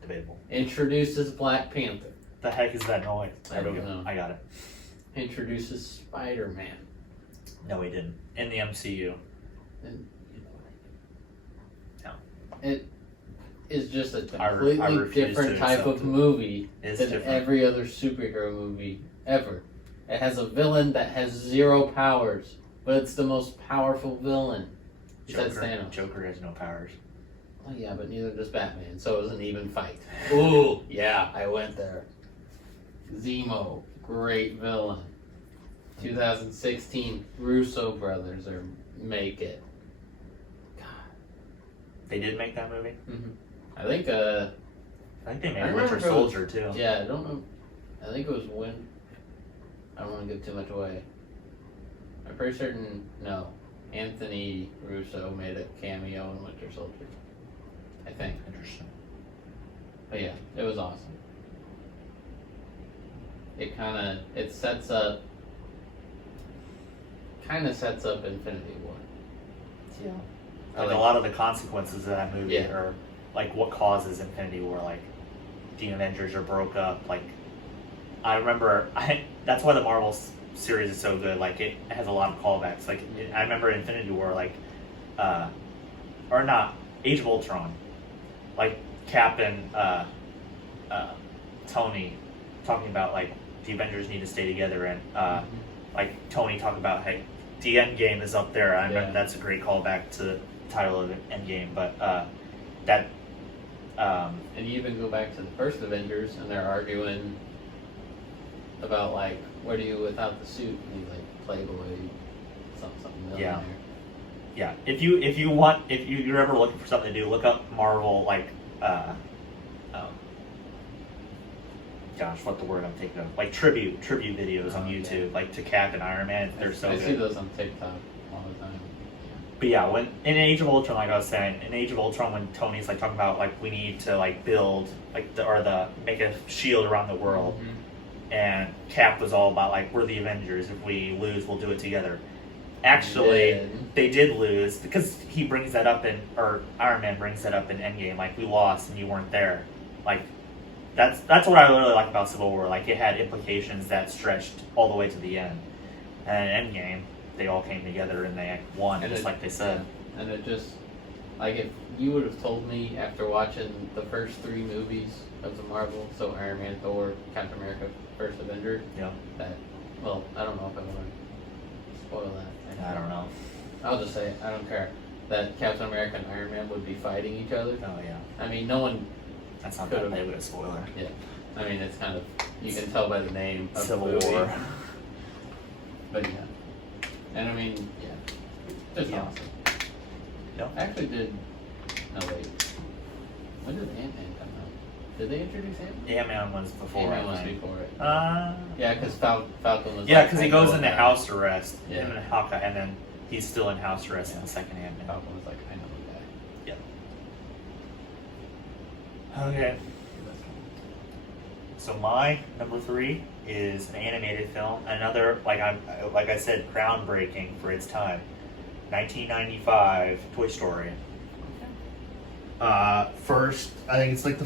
Debatable. Introduces Black Panther. the heck is that noise? I There we don't go. know. I got it. Introduces Spider-Man. No, he didn't. In the MCU. And you know, No. it is just a I completely refuse different to type accept of it. movie It's than different. every other superhero movie ever. It has a villain that has 0 powers, but it's the most powerful villain. Besides Thanos. Joker has no powers. Oh yeah, but neither does Batman, so it was an even fight. Ooh, yeah, I went there. Zemo, great villain. 2016, Russo brothers make it. They did make that movie. I think I think they I made remember Winter it was- Soldier too. yeah, I don't know. I think it was when. I don't want to give too much away. I'm pretty certain. No, Anthony Russo made a cameo in Winter Soldier. I think. Interesting. But yeah, it was awesome. It sets up. Kind of sets up Infinity War. Yeah. I Like like- a lot of the consequences of that movie Yeah. are like what causes Infinity War. Like the Avengers are broke up. Like I remember, that's why the Marvel series is so good. Like it has a lot of callbacks. Like I remember Infinity War, like or not Age of Ultron, like Cap and Tony talking about like the Avengers need to stay together, and like Tony talking about hey, the end game is up there. I remember Yeah. that's a great callback to the title of the end game, but that. And you even go back to the first Avengers, and they're arguing about like, what do you without the suit? And he's like, Playboy, something millionaire. Yeah, if you're ever looking for something to do, look up Marvel like gosh, what the word I'm thinking of? Like tribute videos on Oh, yeah. YouTube, like to Cap and Iron Man. They're so I good. see those on TikTok all the time. But yeah, when in Age of Ultron, like I was saying, in Age of Ultron, when Tony's like talking about like we need to like build like make a shield around the world, and Cap was all about like we're the Avengers. If we lose, we'll do it together. Actually, Yeah. they did lose because he brings that up or Iron Man brings that up in Endgame. Like we lost and you weren't there. Like that's what I really like about Civil War. Like it had implications that stretched all the way to the end. And in Endgame, they all came together and they won, And just it- like they said. And it just, like, if you would have told me after watching the first 3 movies of the Marvel, so Iron Man, Thor, Captain America, First Avenger, Yeah. that, well, I don't know if I want to spoil that. I don't know. I'll just say, I don't care, that Captain America and Iron Man would be fighting each other. Oh yeah, I mean, no one, that's not Could've- that big of a spoiler. I mean, it's kind of, you can tell by the name of Civil the movie. War. But yeah. And I mean, yeah. Just Yeah. awesome. Yep. I actually did. No, wait. When did Ant-Man come out? Did they introduce Ant-Man? Ant-Man was before. Ant-Man I was think. before it. Uh, Yeah, because Falcon was. yeah, like, because he I goes know into a guy. house arrest. Yeah. Him and Hawkeye, and then he's still in house arrest in the second Ant-Man. Falcon was like, I know a guy. Okay. So my number 3 is an animated film. Another, like I said, groundbreaking for its time. 1995, Toy Story. First, I think it's like the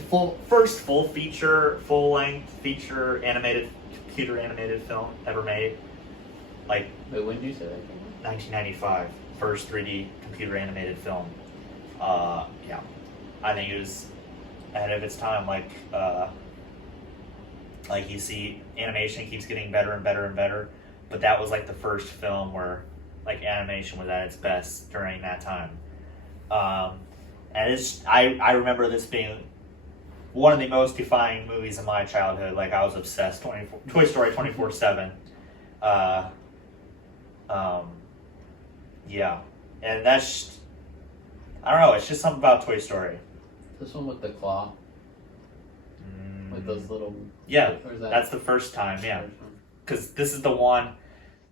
first full-length feature animated, computer animated film ever made. Like Wait, when did you say that came 1995, first 3D computer animated film. Yeah, I think it was ahead of its time. Like you see, animation keeps getting better and better and better, but that was like the first film where like animation was at its best during that time. And I remember this being one of the most defining movies in my childhood. Like I was obsessed. Toy Story 24/7. Yeah, and that's I don't know. It's just something about Toy Story. This one with the claw, with those little. Yeah, Or is that that's the first time. Yeah, first one? because this is the one.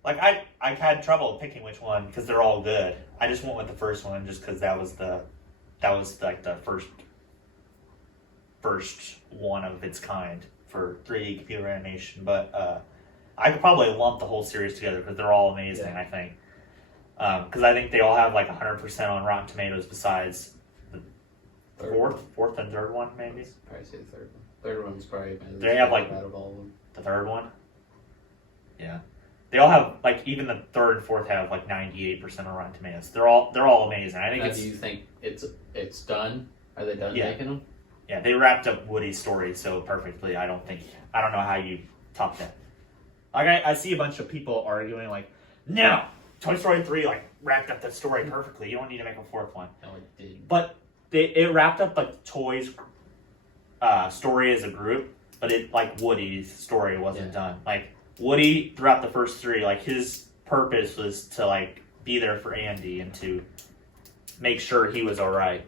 Like I had trouble picking which one because they're all good. I just went with the first one just because that was like the first one of its kind for 3D computer animation. But I could probably lump the whole series together because they're all amazing. Yeah. I think because I think they all have like 100% on Rotten Tomatoes besides the fourth and third one maybe. Probably say the third one. Third one's probably my They have, like, out of all of them. The third one. Yeah, they all have like even the third and fourth have like 98% of Rotten Tomatoes. They're all amazing. I think Now, it's do you think it's done? Are they done Yeah. making them? yeah they wrapped up Woody's story so perfectly. I don't know how you top that. Like I see a bunch of people arguing like, no, Toy Story 3 like wrapped up the story perfectly. You don't need to make a fourth one. No, it did. But it wrapped up like Toy's story as a group, but it like Woody's story wasn't done. Like Woody throughout the first three, like his purpose was to like be there for Andy and to make sure he was all right.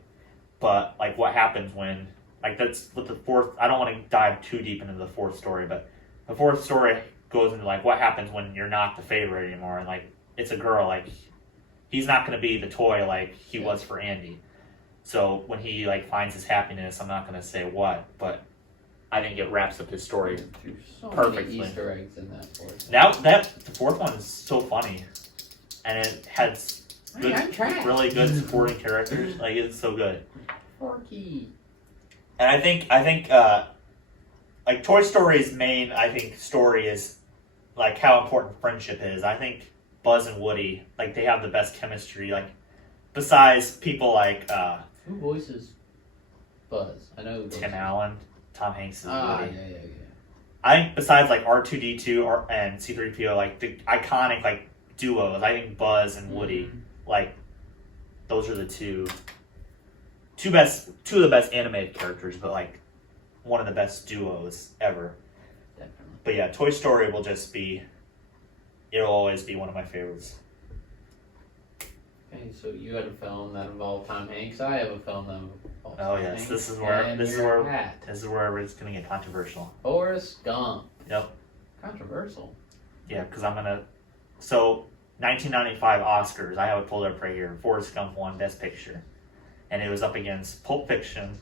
But like what happens when like that's with the fourth? I don't want to dive too deep into the fourth story, but the fourth story goes into like what happens when you're not the favorite anymore, and like it's a girl, like he's not going to be the toy like he was for Andy. So when he like finds his happiness, I'm not going to say what, but I think it wraps up his story There's so perfectly. many Easter eggs in that fourth. Now that the fourth one is so funny, and it has good, I'm trash. really good supporting characters. Like it's so good. Forky. And I think like Toy Story's main story is like how important friendship is. I think Buzz and Woody like they have the best chemistry. Like besides people like Who voices Buzz? I know who Tim voices- Allen, Tom Hanks is Woody. Yeah. I think besides like R2D2 and C3PO, like the iconic like duos, I think Buzz and Woody, like those are the two of the best animated characters, but like one of the best duos ever. Definitely. But yeah, Toy Story it'll always be one of my favorites. Okay, so you had a film that involved Tom Hanks. I have a film that involves Oh Tom yes, Hanks. this is where And this is your where hat. this is where it's gonna get controversial. Forrest Gump. Yep. Controversial. Yeah, because I'm gonna. So 1995 Oscars, I have it pulled up right here. Forrest Gump won Best Picture, and it was up against Pulp Fiction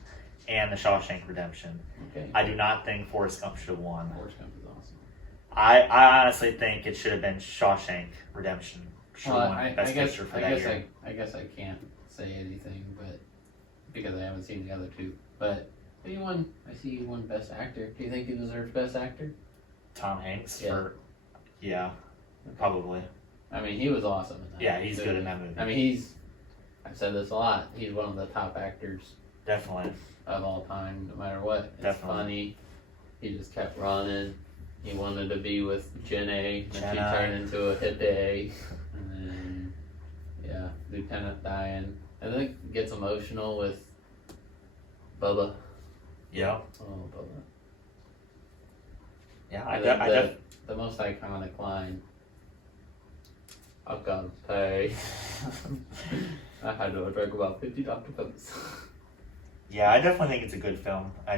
and The Shawshank Redemption. Okay. I do not think Forrest Gump should have won. Forrest Gump is awesome. I honestly think it should have been Shawshank Redemption. Should have Well, won Best Picture for that year. I guess I can't say anything, but because I haven't seen the other two. But he won. I see he won Best Actor. Do you think he deserves Best Actor? Tom Hanks Yeah. yeah, probably. I mean, he was awesome in that. Yeah, he's movie. good in that movie. I mean, I've said this a lot. He's one of the top actors Definitely. of all time, no matter what. It's Definitely. funny. He just kept running. He wanted to be with Jen A. Then she Jenna. turned into a hippie. And then, yeah, Lieutenant Diane. I think gets emotional with Bubba. Yeah. Oh, Bubba. Yeah, I think the most iconic line. I've got to pay. I had to drink about 50 Dr. Peppers. yeah, I definitely think it's a good film. I'll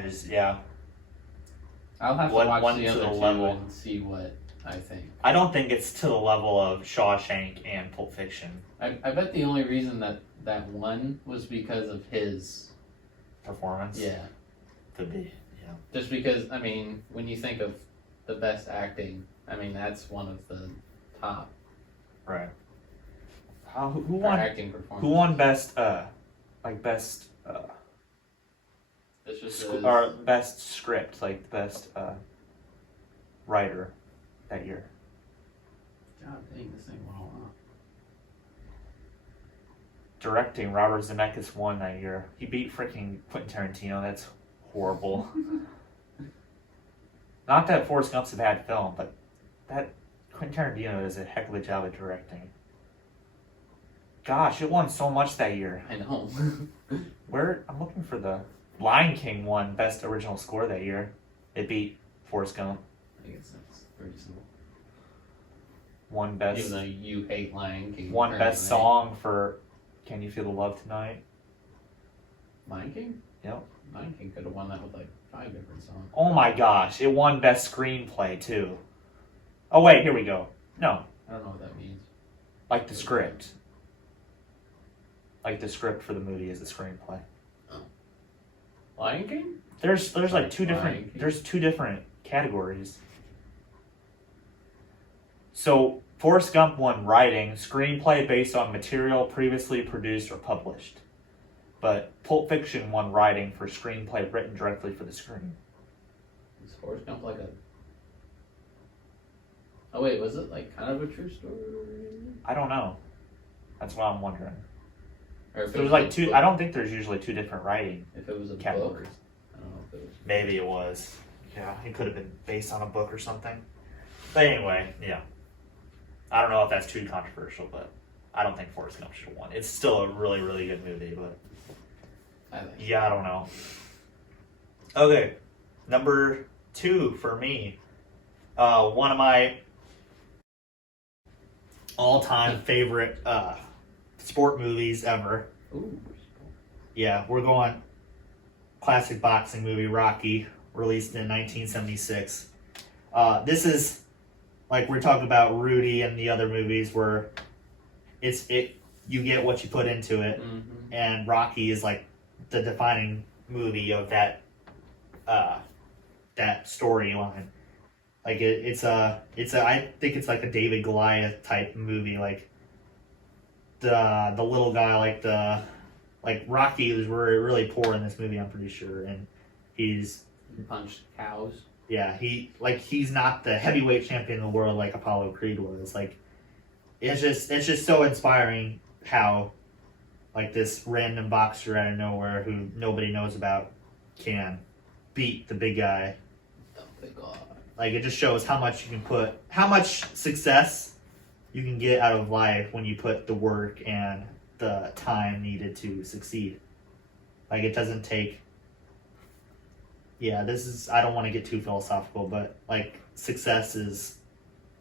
have to One watch the to other the two level. and see what I think. I don't think it's to the level of Shawshank and Pulp Fiction I bet the only reason that one was because of his. performance. Yeah. Could be. Yeah. Just because, I mean, when you think of the best acting, I mean, that's one of the top Right. Who for won? acting performance. Who won best? It's just Or best script, like best writer that year. God dang, this thing went all wrong. Directing, Robert Zemeckis won that year. He beat freaking Quentin Tarantino. That's horrible. Not that Forrest Gump's a bad film, but that Quentin Tarantino does a heck of a job at directing. Gosh, it won so much that year. I know. I'm looking for the Lion King won Best Original Score that year. It beat Forrest Gump. I guess that's pretty simple. Won best. Even though you hate Lion King. Won apparently. best song for "Can You Feel the Love Tonight." Lion King? Yep. Lion King could have won that with like 5 different songs. Oh my gosh, it won best screenplay too. Oh wait, here we go. No, I don't know what that means. like the script. Like the script for the movie is the screenplay. Lion King? There's like two Lion different King. there's two different categories. So Forrest Gump won writing, screenplay based on material previously produced or published. but Pulp Fiction won writing for screenplay written directly for the screen. Is Forrest Gump like a... Oh wait, was it like kind of a true story? I don't know. That's what I'm wondering. Or if it There's was like a two. book- I don't think there's usually two different writing If it was a book, categories. I don't know if it was. Maybe it was. Yeah, it could have been based on a book or something. But anyway, yeah. I don't know if that's too controversial, but I don't think Forrest Gump should have won. It's still a really, really good movie, but I think. yeah, I don't know. Okay, number 2 for me. One of my all-time favorite sport movies ever. Ooh. Yeah, we're going classic boxing movie, Rocky, released in 1976. This is like we're talking about Rudy and the other movies where you get what you put into it, Mm-hmm. and Rocky is like the defining movie of that storyline. Like it's a I think it's like a David Goliath type movie. Like the little guy, like Rocky was really poor in this movie, I'm pretty sure, and he's Punched cows. yeah, he's not the heavyweight champion of the world like Apollo Creed was. Like it's just so inspiring how like this random boxer out of nowhere who nobody knows about can beat the big guy. Oh my god. Like it just shows how much success you can get out of life when you put the work and the time needed to succeed. Like it doesn't take. Yeah, I don't want to get too philosophical, but like success is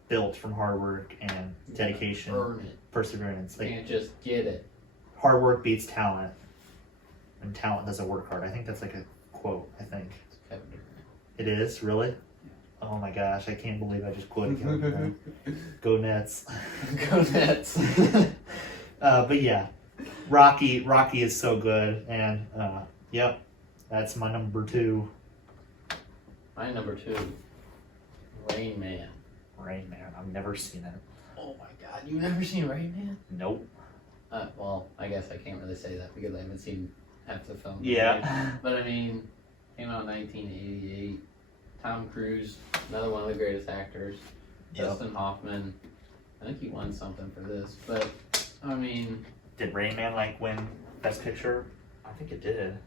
built from hard work and dedication, Earn it. perseverance. You Like can't just get it. hard work beats talent, and talent doesn't work hard. I think that's like a quote. I think It's Kevin Durant. it is really. Oh my gosh, I can't believe I just quoted Kevin Durant. Go Nets. Go Nets. But yeah, Rocky is so good, and yep, that's my number 2. My number 2, Rain Man. Rain Man. I've never seen it. Oh my god, you've never seen Rain Man? Nope. Well, I guess I can't really say that because I haven't seen half the film. Yeah. But I mean, came out in 1988. Tom Cruise, another one of the greatest actors. Yep. Dustin Hoffman. I think he won something for this, but I mean, Did Rain Man like win Best Picture? I think it did.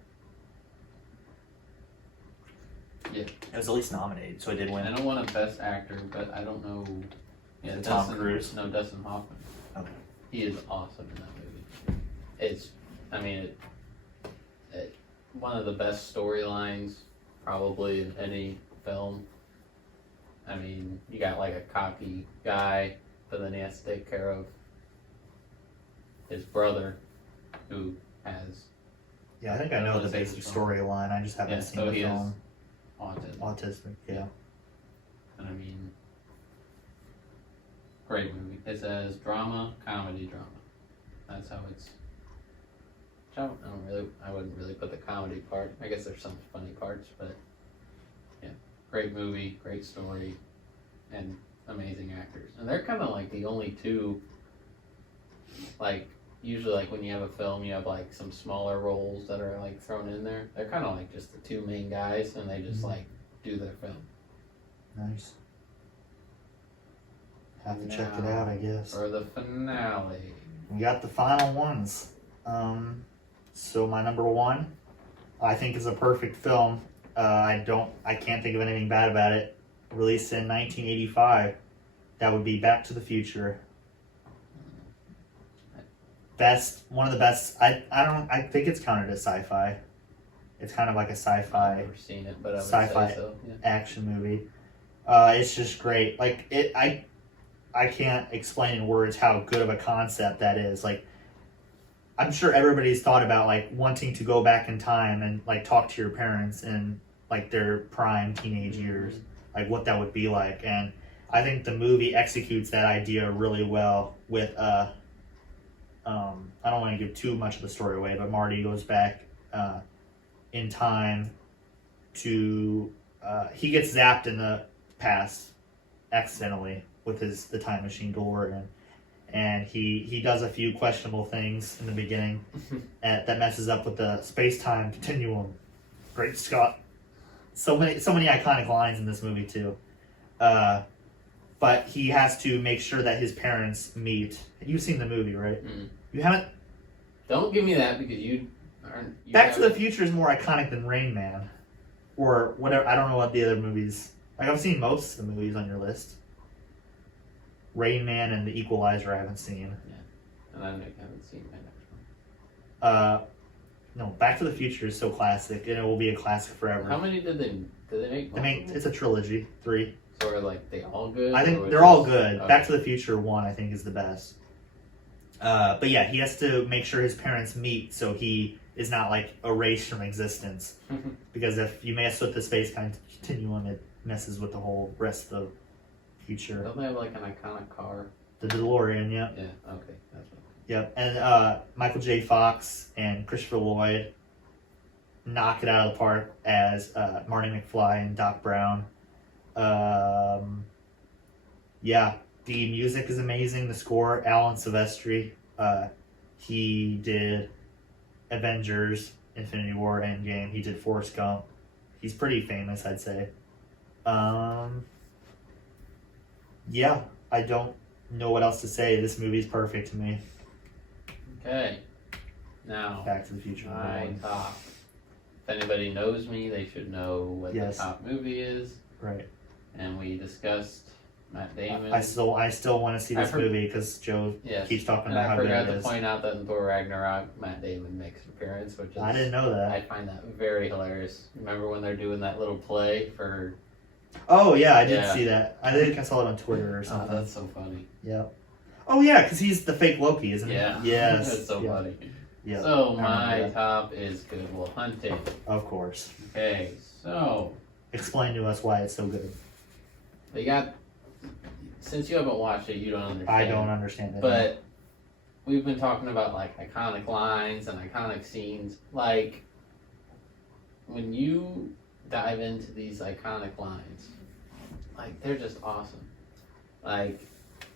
Yeah. It was at least nominated, so it did I win. don't want a Best Actor, but I don't know. Yeah, Is it Tom Cruise? No, Dustin Hoffman. Okay. He is awesome in that movie. It's, I mean, it one of the best storylines probably in any film. I mean, you got like a cocky guy, but then he has to take care of his brother, who has Yeah, I think I know the basic storyline. I just haven't Yeah, seen so the he is film. autism. Autistic, yeah. And I mean, great movie. It says drama, comedy, drama. That's how it's. I wouldn't really put the comedy part. I guess there's some funny parts, but yeah, great movie, great story, and amazing actors. And they're kind of like the only two. Like usually, like when you have a film, you have like some smaller roles that are like thrown in there. They're kind of like just the two main guys, and they just like do their film. Nice. Have to check it Now, out, I guess. For the finale. We got the final ones. So my number 1, I think is a perfect film. I can't think of anything bad about it. Released in 1985. That would be Back to the Future. One of the best. I think it's counted as sci-fi. It's kind of like a I've sci-fi never seen it, but I would Sci-fi. say so. Yeah. action movie. It's just great. Like I can't explain in words how good of a concept that is. Like I'm sure everybody's thought about like wanting to go back in time and like talk to your parents in like their prime teenage years, like what that would be like. And I think the movie executes that idea really well with I don't want to give too much of the story away, but Marty goes back in time to he gets zapped in the past accidentally with the time machine DeLorean, and he does a few questionable things in the beginning that messes up with the space-time continuum. Great Scott! So many iconic lines in this movie too. But he has to make sure that his parents meet. You've seen the movie, right? Mm. You haven't. Don't give me that because you aren't. You Back to the haven't- Future is more iconic than Rain Man, or whatever. I don't know what the other movies. Like I've seen most of the movies on your list. Rain Man and The Equalizer I haven't seen. And I haven't seen my next one. No, Back to the Future is so classic, and it will be a classic forever. How many did they make? It's a trilogy, 3. So are like they all good? I or think was they're all this- good. okay. Back to the Future 1, I think, is the best. But yeah, he has to make sure his parents meet, so he is not like erased from existence. Because if you mess with the space continuum, it messes with the whole rest of the future. Don't they have like an iconic car? The DeLorean, yeah. Yeah. Okay. That's what. Yep, and Michael J. Fox and Christopher Lloyd knock it out of the park as Marty McFly and Doc Brown. Yeah, the music is amazing. The score, Alan Silvestri, he did Avengers, Infinity War, Endgame. He did Forrest Gump. He's pretty famous, I'd say. Yeah, I don't know what else to say. This movie's perfect to me. Okay. Now, Back to the Future. number my one. top. If anybody knows me, they should know what Yes. the top movie is. Right. And we discussed Matt Damon. I still want to see this movie because Joe Yes. keeps talking And about I how good forgot it to is. point out that in Thor Ragnarok, Matt Damon makes an appearance, which is I didn't know that. I find that very hilarious. Remember when they're doing that little play for? Oh yeah, I did Yeah. see that. I think I saw it on Twitter or Oh, something. that's so funny. Yeah. Oh yeah, because he's the fake Loki, isn't he? Yeah. Yes. That's so yeah. funny. Yeah. So I remember my that. top is Good Will Hunting. Of course. Okay, so Explain to us why it's so good. they got. Since you haven't watched it, you don't understand. I don't understand it. But we've been talking about like iconic lines and iconic scenes. Like when you dive into these iconic lines, like they're just awesome. Like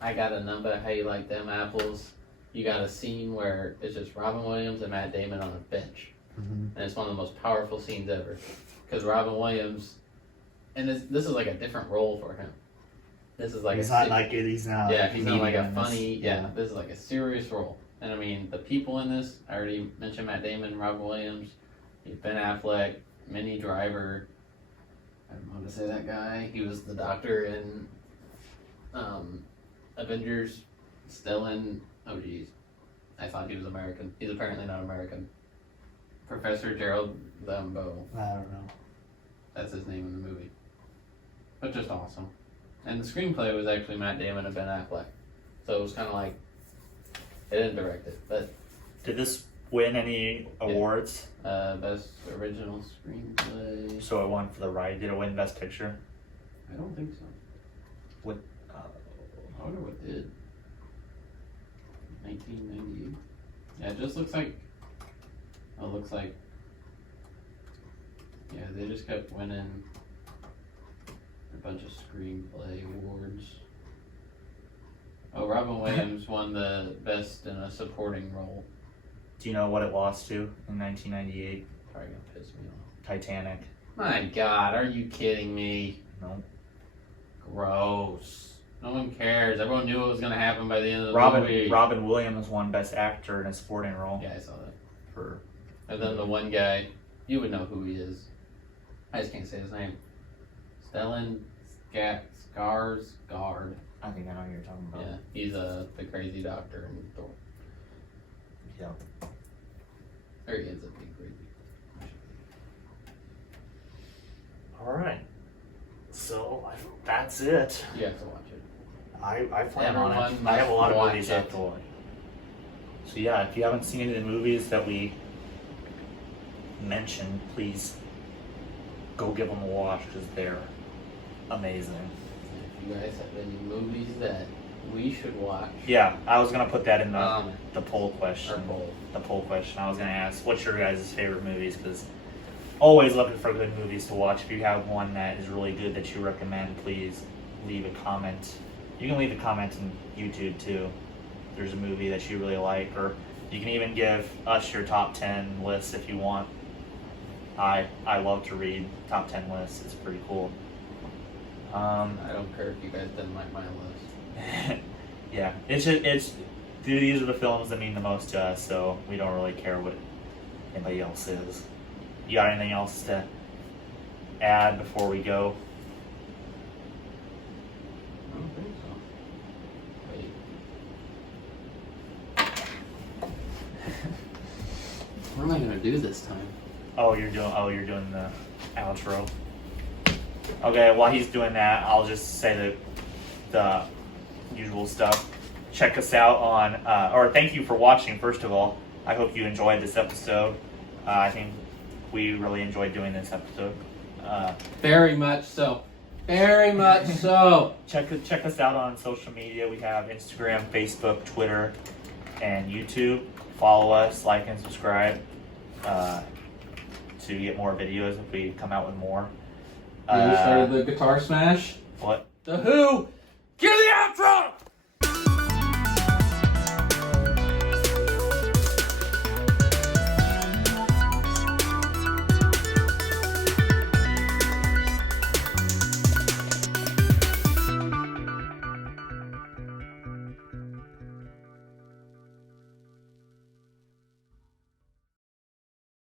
I got a number. How you like them apples? You got a scene where it's just Robin Williams and Matt Damon on a bench, Mhm. and it's one of the most powerful scenes ever. Because Robin Williams, and this is like a different role for him. This is like he's a not si- like he's not. yeah, he's not like a comedian in this. funny. Yeah, this is like a serious role. And I mean, the people in this, I already mentioned Matt Damon, Robin Williams, Ben Affleck, Minnie Driver. I don't know how to say that guy. He was the doctor in Avengers. Stellan. Oh geez, I thought he was American. He's apparently not American. Professor Gerald Lambeau. I don't know. That's his name in the movie. But just awesome. And the screenplay was actually Matt Damon and Ben Affleck. So it was kind of like, they didn't direct it, but Did this win any awards? best original screenplay. So it won for the right. Did it win Best Picture? I don't think so. What? I wonder what did. 1998. Yeah, it just looks like. Oh, it looks like. Yeah, they just kept winning a bunch of screenplay awards. Oh, Robin Williams won the best in a supporting role. Do you know what it lost to in 1998? Probably gonna piss me off. Titanic. My God, are you kidding me? No. Gross. No one cares. Everyone knew it was gonna happen by the end of the movie. Robin Williams won Best Actor in a supporting role Yeah, I saw that. for. And then the one guy, you would know who he is. I just can't say his name. Stellan Skarsgård. I think I know who you're talking about. Yeah, he's the crazy doctor in Thor. Yeah. Or he ends up being crazy. All right. So that's it. You have to watch it. I plan on it. Everyone I have a lot of must movies watch I have to watch. So yeah, if you haven't seen any of the movies that we mentioned, please go give them a watch because they're amazing. If you guys have any movies that we should watch, Yeah, I was gonna put that in the poll or question. both. The poll question. I was gonna ask, what's your guys' favorite movies? Because always looking for good movies to watch. If you have one that is really good that you recommend, please leave a comment. You can leave a comment on YouTube too. there's a movie that you really like, or you can even give us your top 10 lists if you want. I love to read top 10 lists. It's pretty cool. I don't care if you guys didn't like my list. Yeah, these are the films that mean the most to us, so we don't really care what anybody else is. You got anything else to add before we go? I don't think so. Wait. What am I gonna do this time? You're doing the outro. Okay, while he's doing that, I'll just say the usual stuff. Check us out on, or thank you for watching, first of all. I hope you enjoyed this episode. I think we really enjoyed doing this episode. Very much so. Very much so. Check us out on social media. We have Instagram, Facebook, Twitter, and YouTube. Follow us, like, and subscribe to get more videos if we come out with more. You started the guitar smash? What? The Who. Give the outro!